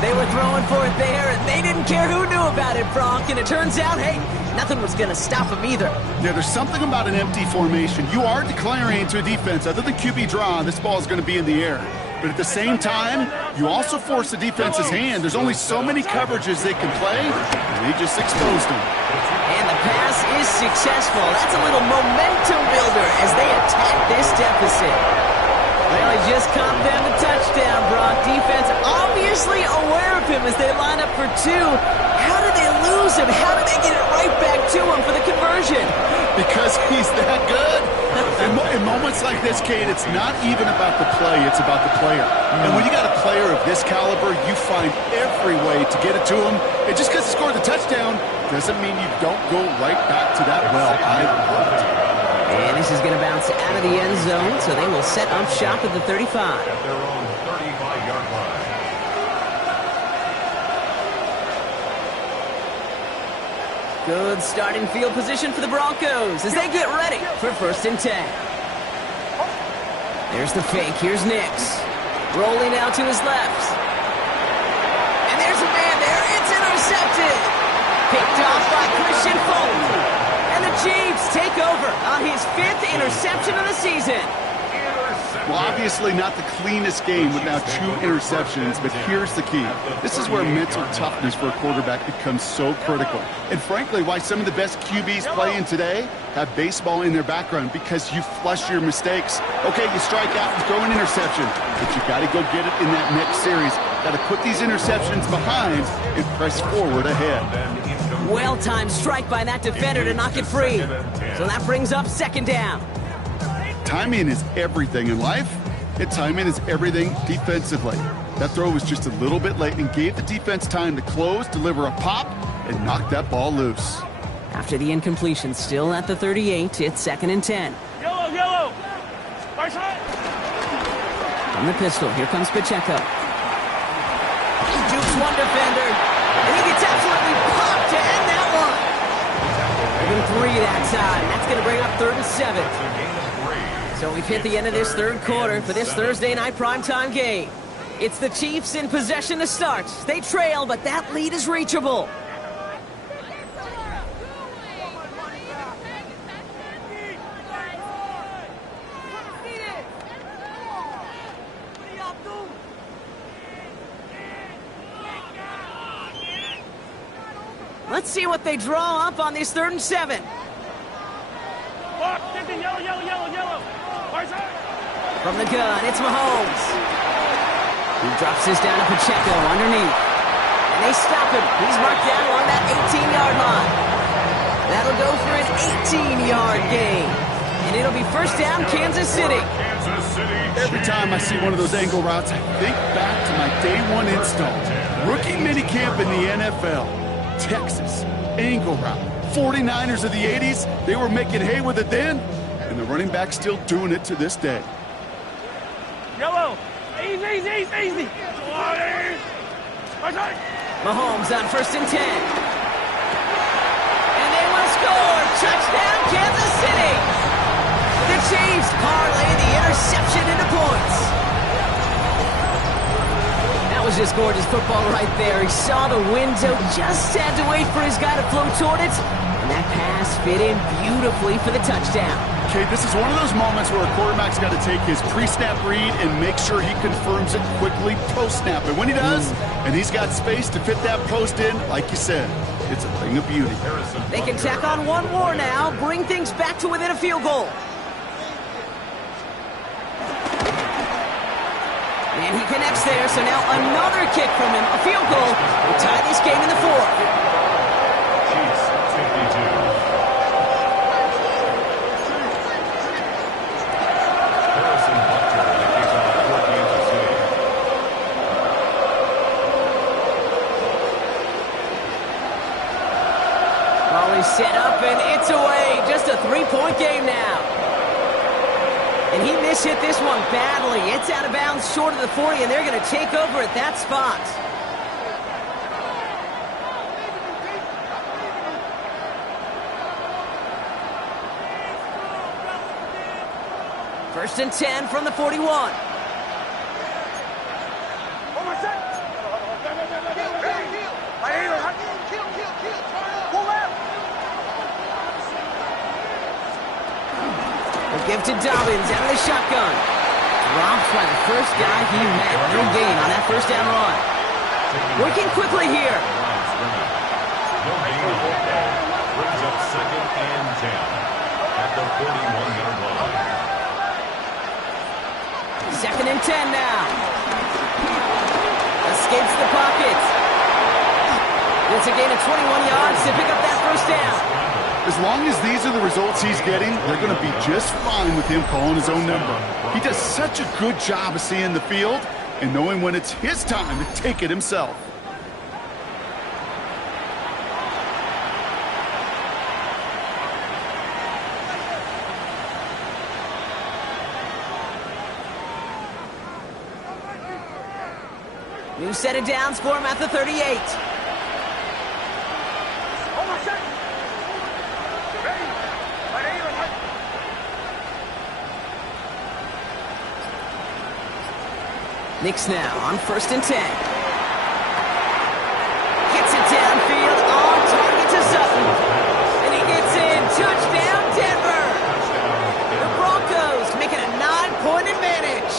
They were throwing for it there, and they didn't care who knew about it, Bronk. And it turns out, hey, nothing was going to stop them either. Yeah, there's something about an empty formation. You are declaring to a defense, other than QB draw, this ball is going to be in the air. But at the same time, you also force the defense's hand. There's only so many coverages they can play, and they just exposed them. And the pass is successful. That's a little momentum builder as they attack this deficit. Well, he just calmed down the touchdown, Brock. Defense obviously aware of him as they line up for 2. How did they lose him? How did they get it right back to him for the conversion? Because he's that good. In moments like this, Kate, it's not even about the play, it's about the player. And when you got a player of this caliber, you find every way to get it to him. And just because he scored the touchdown doesn't mean you don't go right back to that well. I love it. And this is going to bounce out of the end zone, so they will set up shop at the 35. At their own 35-yard line. Good starting field position for the Broncos as they get ready for 1st and 10. There's the fake. Here's Nix. Rolling out to his left. And there's a man there. It's intercepted. Picked off by Christian Fulton. And the Chiefs take over on his 5th interception of the season. Well, obviously not the cleanest game with now 2 interceptions, but here's the key. This is where mental toughness for a quarterback becomes so critical. And frankly, why some of the best QBs playing today have baseball in their background, because you flush your mistakes. Okay, you strike out and throw an interception, but you got to go get it in that next series. Got to put these interceptions behind and press forward ahead. Well-timed strike by that defender to knock it free. So that brings up 2nd down. Timing is everything in life, and timing is everything defensively. That throw was just a little bit late and gave the defense time to close, deliver a pop, and knock that ball loose. After the incompletion, still at the 38, it's 2nd and 10. Yellow! From the pistol, here comes Pacheco. He jukes one defender, and he gets absolutely popped to end that one. Even 3 that time. That's going to bring up 3rd and 7. So we've hit the end of this 3rd quarter for this Thursday night primetime game. It's the Chiefs in possession to start. They trail, but that lead is reachable. Let's see what they draw up on this 3rd and 7. Yellow. From the gun, it's Mahomes. He drops this down to Pacheco underneath. And they stop him. He's marked down along that 18-yard line. That'll go for an 18-yard gain. And it'll be 1st down, Kansas City. Every time I see one of those angle routes, I think back to my day 1 install. Rookie minicamp in the NFL. Texas, angle route. 49ers of the 80s, they were making hay with it then, and the running back's still doing it to this day. Yellow! Easy! Mahomes on 1st and 10. And they will score! Touchdown, Kansas City! The Chiefs parlay the interception into points. That was just gorgeous football right there. He saw the window, just had to wait for his guy to flow toward it, and that pass fit in beautifully for the touchdown. Okay, this is one of those moments where a quarterback's got to take his pre-snap read and make sure he confirms it quickly post-snap. And when he does, and he's got space to fit that post in, like you said, it's a thing of beauty. They can tack on one more now, bring things back to within a field goal. And he connects there, so now another kick from him, a field goal, will tie this game in the 4th. Set up, and it's away. Just a 3-point game now. And he mishit this one badly. It's out of bounds short of the 40, and they're going to take over at that spot. First and 10 from the 41. Give to Dobbins out of the shotgun. Dropped by the first guy he met. No gain on that 1st down run. Working quickly here. No gain on the play. Brings up 2nd and 10 at the 41-yard line. 2nd and 10 now. Escapes the pocket. It's a gain of 21 yards to pick up that 1st down. As long as these are the results he's getting, they're going to be just fine with him calling his own number. He does such a good job of seeing the field and knowing when it's his time to take it himself. New set of downs for him at the 38. Knicks now on 1st and 10. Gets it downfield, on target to Sutton. And he gets in. Touchdown, Denver. The Broncos make it a 9-point advantage.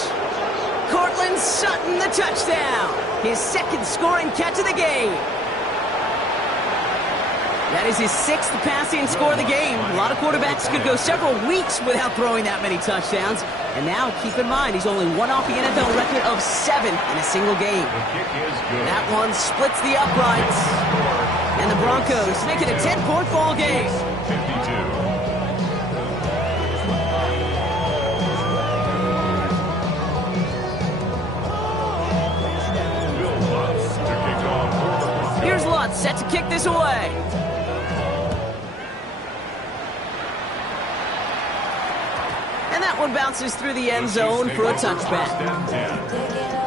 Cortland Sutton, the touchdown. His second scoring catch of the game. That is his 6th passing score of the game. A lot of quarterbacks could go several weeks without throwing that many touchdowns. And now, keep in mind, he's only one off the NFL record of 7 in a single game. That one splits the uprights. And the Broncos make it a 10-point ball game. 52. Here's Lutz set to kick this away. And that one bounces through the end zone for a touchback.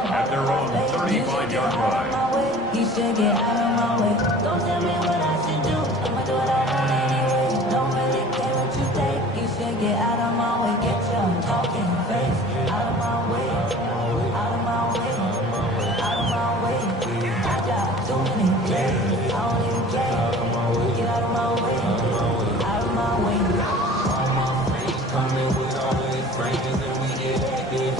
At their own 35-yard line. He should get out of my way. Don't tell me what I should do. I'ma do what I want anyway. Don't really care what you think. You should get out of my way. Get your talking face out of my way. Out of my way. Out of my way. I got too many days. I don't even care. Get out of my way. Out of my way. All my friends coming with all of these friends and we get active.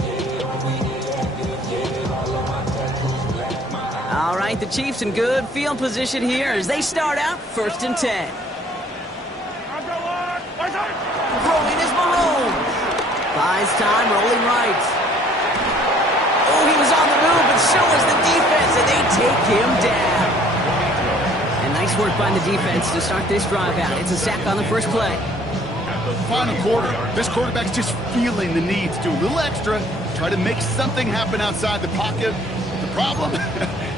All right, the Chiefs in good field position here as they start out 1st and 10. Throwing is Mahomes. Buys time, rolling right. Oh, he was on the move, but so was the defense, and they take him down. And nice work by the defense to start this drive out. It's a sack on the first play. Final quarter, this quarterback's just feeling the need to do a little extra, try to make something happen outside the pocket. The problem?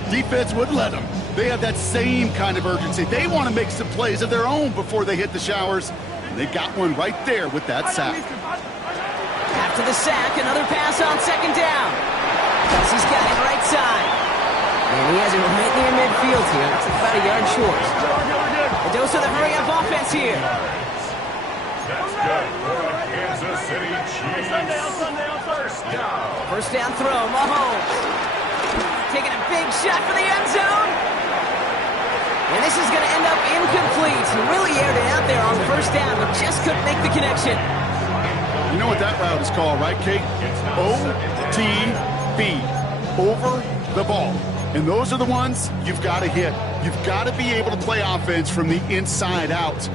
Defense wouldn't let them. They have that same kind of urgency. They want to make some plays of their own before they hit the showers. And they got one right there with that sack. After the sack, another pass on 2nd down. Kelsey's got it right side. And he has it right near midfield here. It's about a yard short. A dose of the hurry-up offense here. That's good for the Kansas City Chiefs. First down throw, Mahomes. Taking a big shot for the end zone. And this is going to end up incomplete. He really aired it out there on 1st down, but just couldn't make the connection. You know what that route is called, right, Kate? OTB. Over the ball. And those are the ones you've got to hit. You've got to be able to play offense from the inside out.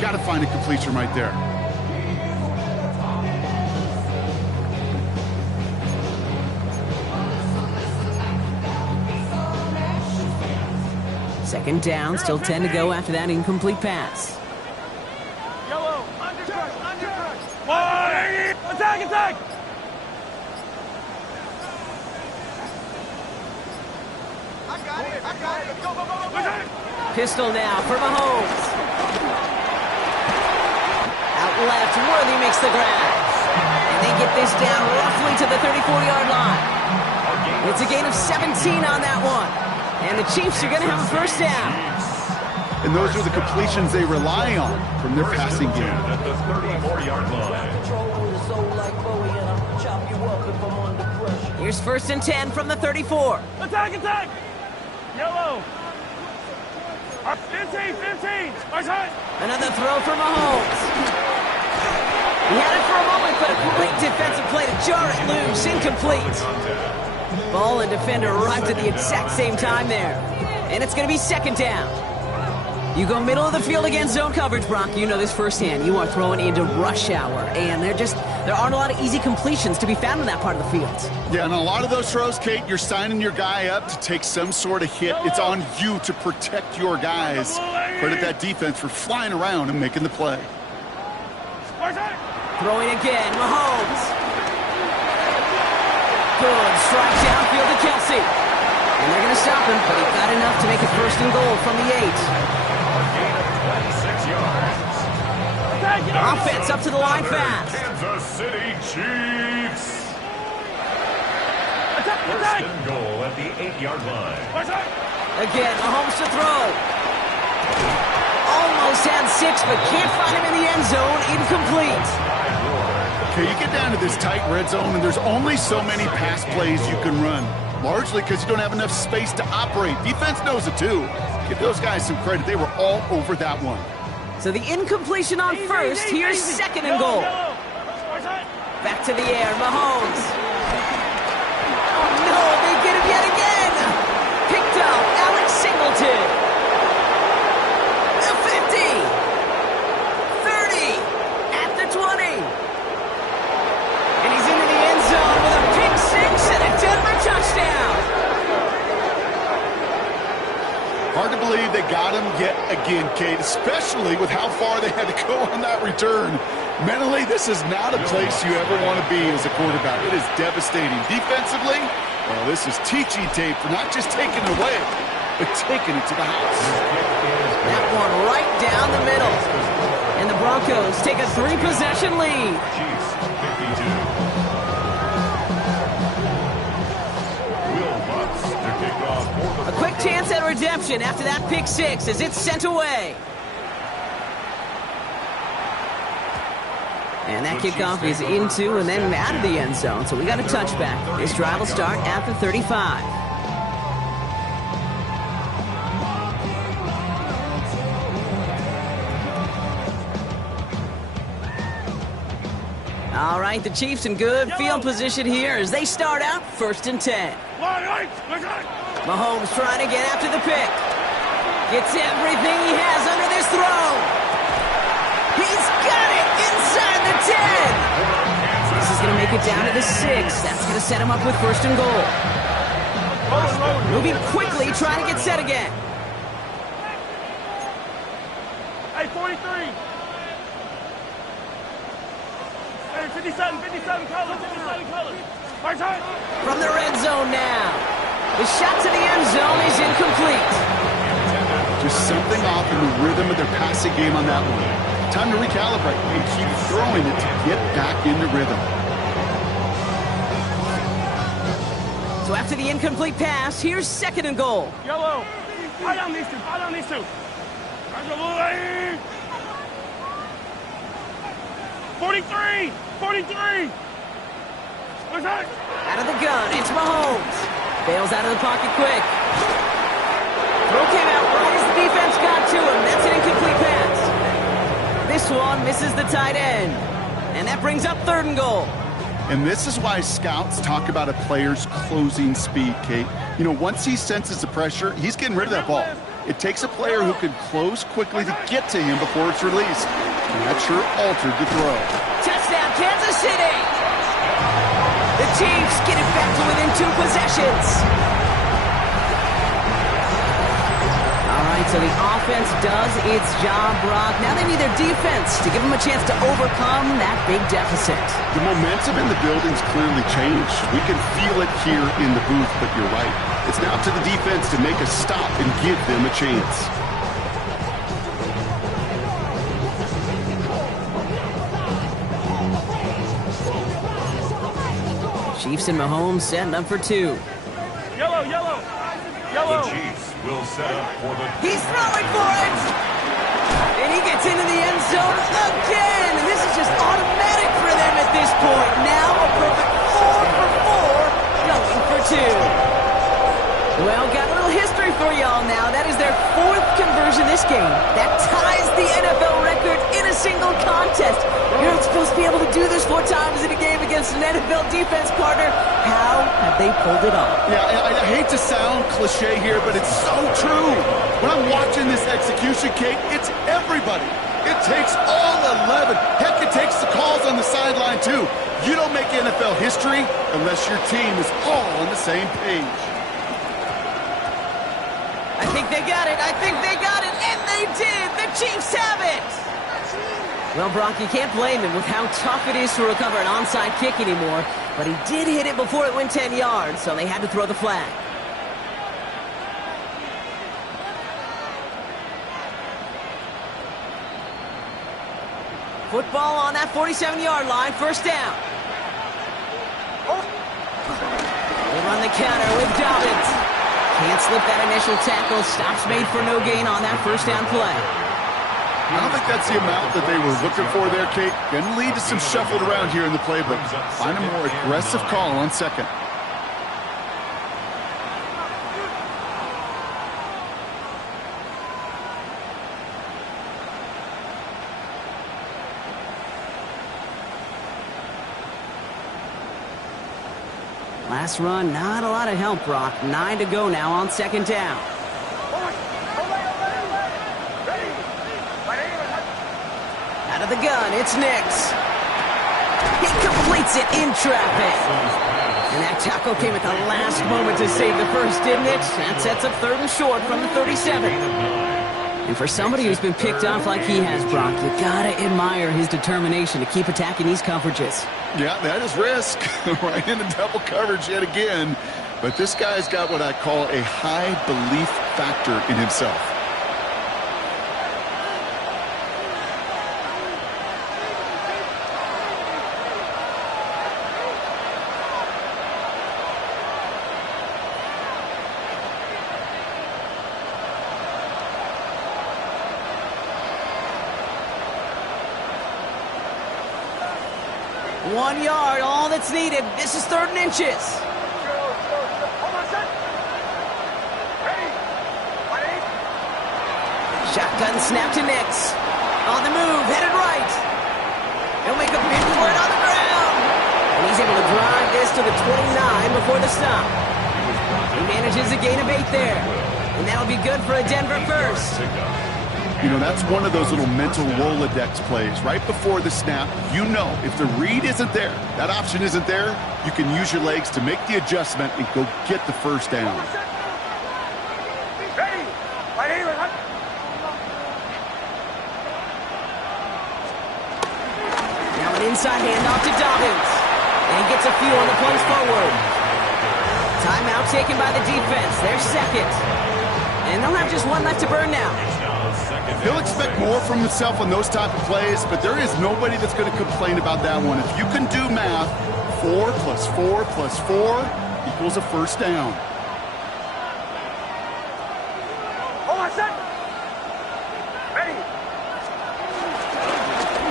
Got to find a completion right there. Second down, still 10 to go after that incomplete pass. Yellow, undercrush. Attack! I got it. Go. Pistol now for Mahomes. Out left, Worthy makes the grab. And they get this down roughly to the 34-yard line. It's a gain of 17 on that one. And the Chiefs are going to have a first down. And those are the completions they rely on from their passing game. At the 34-yard line. Here's 1st and 10 from the 34. Attack! Yellow. 15. Another throw for Mahomes. He had it for a moment, but a great defensive play to jar it loose. Incomplete. Ball and defender arrived at the exact same time there. And it's going to be 2nd down. You go middle of the field against zone coverage, Brock. You know this firsthand. You are throwing into rush hour. And there aren't a lot of easy completions to be found in that part of the field. Yeah, and a lot of those throws, Kate, you're signing your guy up to take some sort of hit. It's on you to protect your guys. Credit that defense for flying around and making the play. Throwing again, Mahomes. Good strike downfield to Kelsey. And they're going to stop him, but he got enough to make it 1st and goal from the 8. Gain of 26 yards. Offense up to the line fast. Kansas City Chiefs. 1st and goal at the 8-yard line. Again, Mahomes to throw. Almost had 6, but can't find him in the end zone. Incomplete. Okay, you get down to this tight red zone, and there's only so many pass plays you can run, largely because you don't have enough space to operate. Defense knows it, too. Give those guys some credit. They were all over that one. So the incompletion on first. Here's second and goal. Back to the air, Mahomes. Oh, no, they get him yet again. Picked up, Alex Singleton. The 50. 30. At the 20. And he's into the end zone with a pick six and a Denver touchdown. Hard to believe they got him yet again, Kate, especially with how far they had to go on that return. Mentally, this is not a place you ever want to be as a quarterback. It is devastating. Defensively, well, this is teaching tape for not just taking it away, but taking it to the house. That one right down the middle. And the Broncos take a 3-possession lead. Chiefs 52. Will Lutz to kick off for the A quick chance at redemption after that pick six as it's sent away. And that kickoff is into and then out of the end zone. So we got a touchback. This drive will start at the 35. All right, the Chiefs in good field position here as they start out 1st and 10. Mahomes trying to get after the pick. Gets everything he has under this throw. He's got it inside the 10. This is going to make it down to the 6. That's going to set him up with 1st and goal. Moving quickly, trying to get set again. Hey, 43. Hey, 57 colors. From the red zone now. The shot to the end zone is incomplete. Just something off in the rhythm of their passing game on that one. Time to recalibrate and keep throwing it to get back into rhythm. So after the incomplete pass, here's 2nd and goal. Yellow. I don't need to. 43. Out of the gun, it's Mahomes. Bails out of the pocket quick. Throw came out right as the defense got to him. That's an incomplete pass. This one misses the tight end. And that brings up 3rd and goal. And this is why scouts talk about a player's closing speed, Kate. You know, once he senses the pressure, he's getting rid of that ball. It takes a player who can close quickly to get to him before it's released. And that sure altered the throw. Touchdown, Kansas City! The Chiefs get it back to within 2 possessions. All right, so the offense does its job, Brock. Now they need their defense to give them a chance to overcome that big deficit. The momentum in the building's clearly changed. We can feel it here in the booth, but you're right. It's now to the defense to make a stop and give them a chance. Chiefs and Mahomes setting up for 2. Yellow. The Chiefs will set up for the... He's throwing for it! And he gets into the end zone again! And this is just automatic for them at this point. Now a perfect 4 for 4, going for 2. Well, got a little history for y'all now. That is their 4th conversion this game. That ties the NFL record in a single contest. You're not supposed to be able to do this 4 times in a game against an NFL defense partner. How have they pulled it off? Yeah, I hate to sound cliche here, but it's so true. When I'm watching this execution, Kate, it's everybody. It takes all 11. Heck, it takes the calls on the sideline, too. You don't make NFL history unless your team is all on the same page. I think they got it. And they did. The Chiefs have it. Well, Brock, you can't blame him with how tough it is to recover an onside kick anymore. But he did hit it before it went 10 yards, so they had to throw the flag. Football on that 47-yard line, 1st down. They run the counter with Dobbins. Can't slip that initial tackle. Stops made for no gain on that 1st down play. I don't think that's the amount that they were looking for there, Kate. Going to lead to some shuffled around here in the playbook. Find a more aggressive call on second. Last run, not a lot of help, Brock. 9 to go now on second down. Out of the gun, it's Nix. He completes it in traffic. And that tackle came at the last moment to save the first, didn't it? That sets up 3rd and short from the 37. And for somebody who's been picked off like he has, Brock, you gotta admire his determination to keep attacking these coverages. Yeah, that is risk. Right into double coverage yet again. But this guy's got what I call a high belief factor in himself. One yard, all that's needed. This is 3rd and inches. Shotgun snap to Nix. On the move, headed right. He'll make a big for it on the ground. And he's able to drive this to the 29 before the stop. He manages a gain of 8 there. And that'll be good for a Denver first. You know, that's one of those little mental Rolodex plays. Right before the snap, you know if the read isn't there, that option isn't there, you can use your legs to make the adjustment and go get the first down. Now an inside handoff to Dobbins. And he gets a few on the punch forward. Timeout taken by the defense. They're second. And they'll have just one left to burn now. He'll expect more from himself on those type of plays, but there is nobody that's going to complain about that one. If you can do math, 4 + 4 + 4 equals a first down.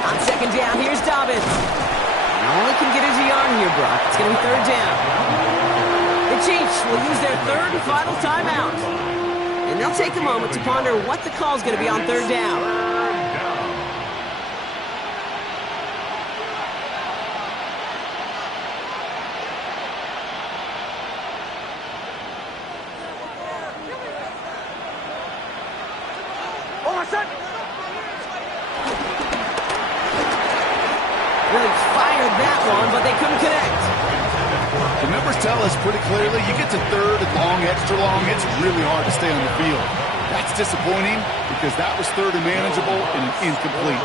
On second down, here's Dobbins. Only can get his yard here, Brock. It's going to be 3rd down. The Chiefs will use their 3rd and final timeout. And they'll take a moment to ponder what the call's going to be on 3rd down. Really fired that one, but they couldn't connect. The numbers tell us pretty clearly, you get to 3rd and long, extra long, it's really hard to stay on the field. That's disappointing because that was 3rd and manageable and an incomplete.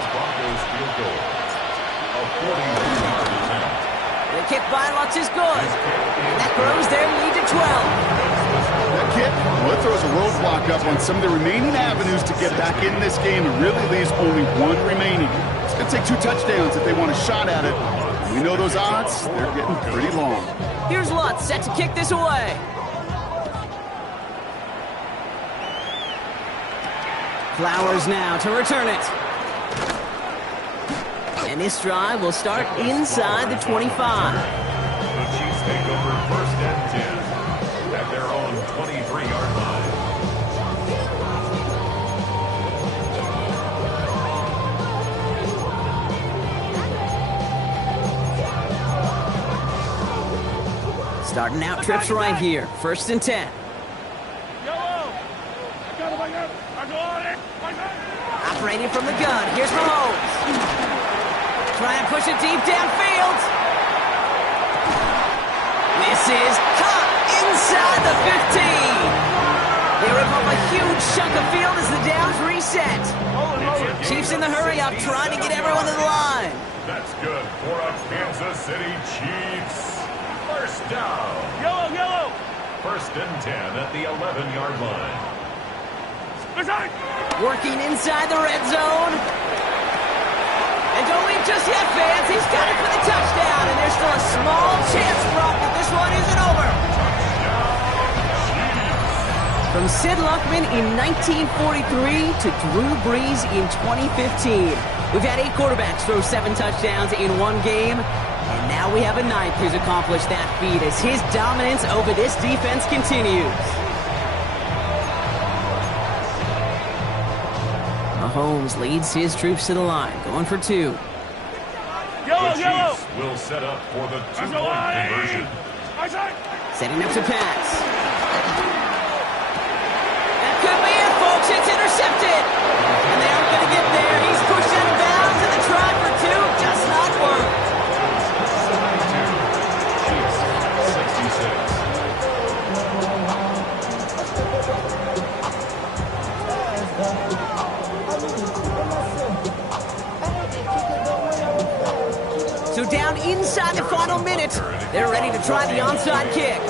The kick by Lutz is good. And that grows their lead to 12. That kick, well, it throws a roadblock up on some of the remaining avenues to get back in this game and really leaves only one remaining. It's going to take 2 touchdowns if they want a shot at it. We know those odds, they're getting pretty long. Here's Lutz set to kick this away. Flowers now to return it. And this drive will start inside the 25. The Chiefs take over 1st and 10 at their own 23-yard line. Starting out trips right here. 1st and 10. Operating from the gun. Here's Mahomes. Try and push it deep downfield. This is caught inside the 15. They rip up a huge chunk of field as the downs reset. Chiefs in the hurry up, trying to get everyone to the line. That's good for a Kansas City Chiefs. 1st down. Yellow. 1st and 10 at the 11-yard line. Working inside the red zone. And don't leave just yet, fans. He's got it for the touchdown. And there's still a small chance, Brock, that this one isn't over. From Sid Luckman in 1943 to Drew Brees in 2015. We've had 8 quarterbacks throw 7 touchdowns in one game. And now we have a 9th who's accomplished that feat as his dominance over this defense continues. Mahomes leads his troops to the line, going for 2. Yellow, the yellow. Chiefs will set up for the 2-point conversion. Setting up to pass. That could be it, folks. It's intercepted. And they aren't going to get there. He's pushed out of bounds, and the try for 2 does not work. Chiefs 66. So down inside the final minute, they're ready to try the onside kick.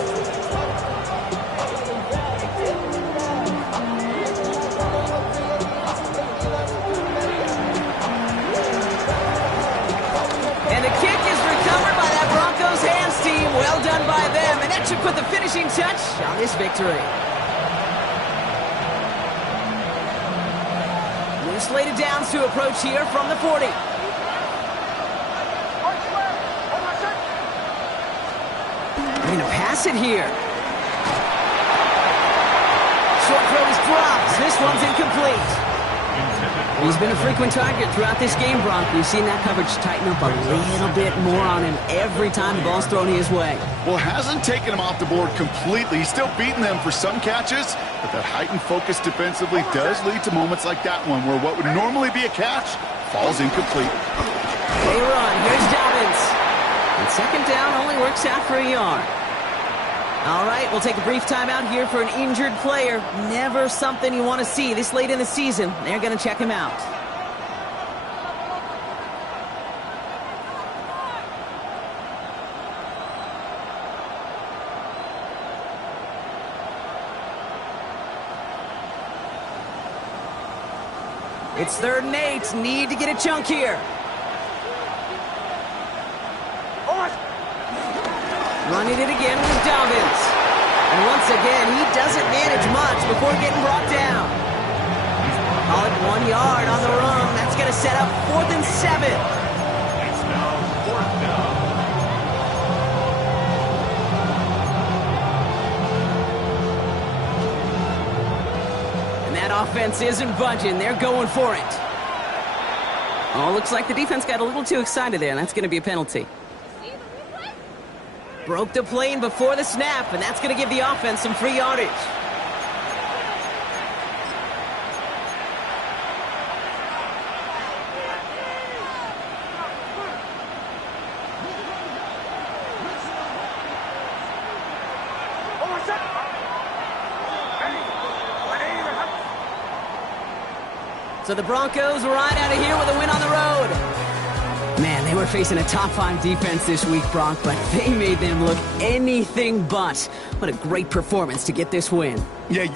And the kick is recovered by that Broncos hands team. Well done by them, and that should put the finishing touch on this victory. New slated downs to approach here from the 40. They're going to pass it here. Short throw is dropped. This one's incomplete. He's been a frequent target throughout this game, Bronk. We've seen that coverage tighten up a little bit more on him every time the ball's thrown his way. Well, hasn't taken him off the board completely. He's still beating them for some catches, but that heightened focus defensively does lead to moments like that one where what would normally be a catch falls incomplete. They run. Here's Dobbins. And second down only works out for a yard. All right, we'll take a brief timeout here for an injured player. Never something you want to see this late in the season. They're going to check him out. It's 3rd and 8. Need to get a chunk here. Running it again with Dobbins. And once again, he doesn't manage much before getting brought down. Call it 1 yard on the run. That's going to set up 4th and 7. It's now 4th down. And that offense isn't budging. They're going for it. Oh, looks like the defense got a little too excited there, and that's going to be a penalty. Broke the plane before the snap, and that's going to give the offense some free yardage. So the Broncos right out of here with a win on the road. Man, they were facing a top-5 defense this week, Bronk, but they made them look anything but. What a great performance to get this win. Yeah,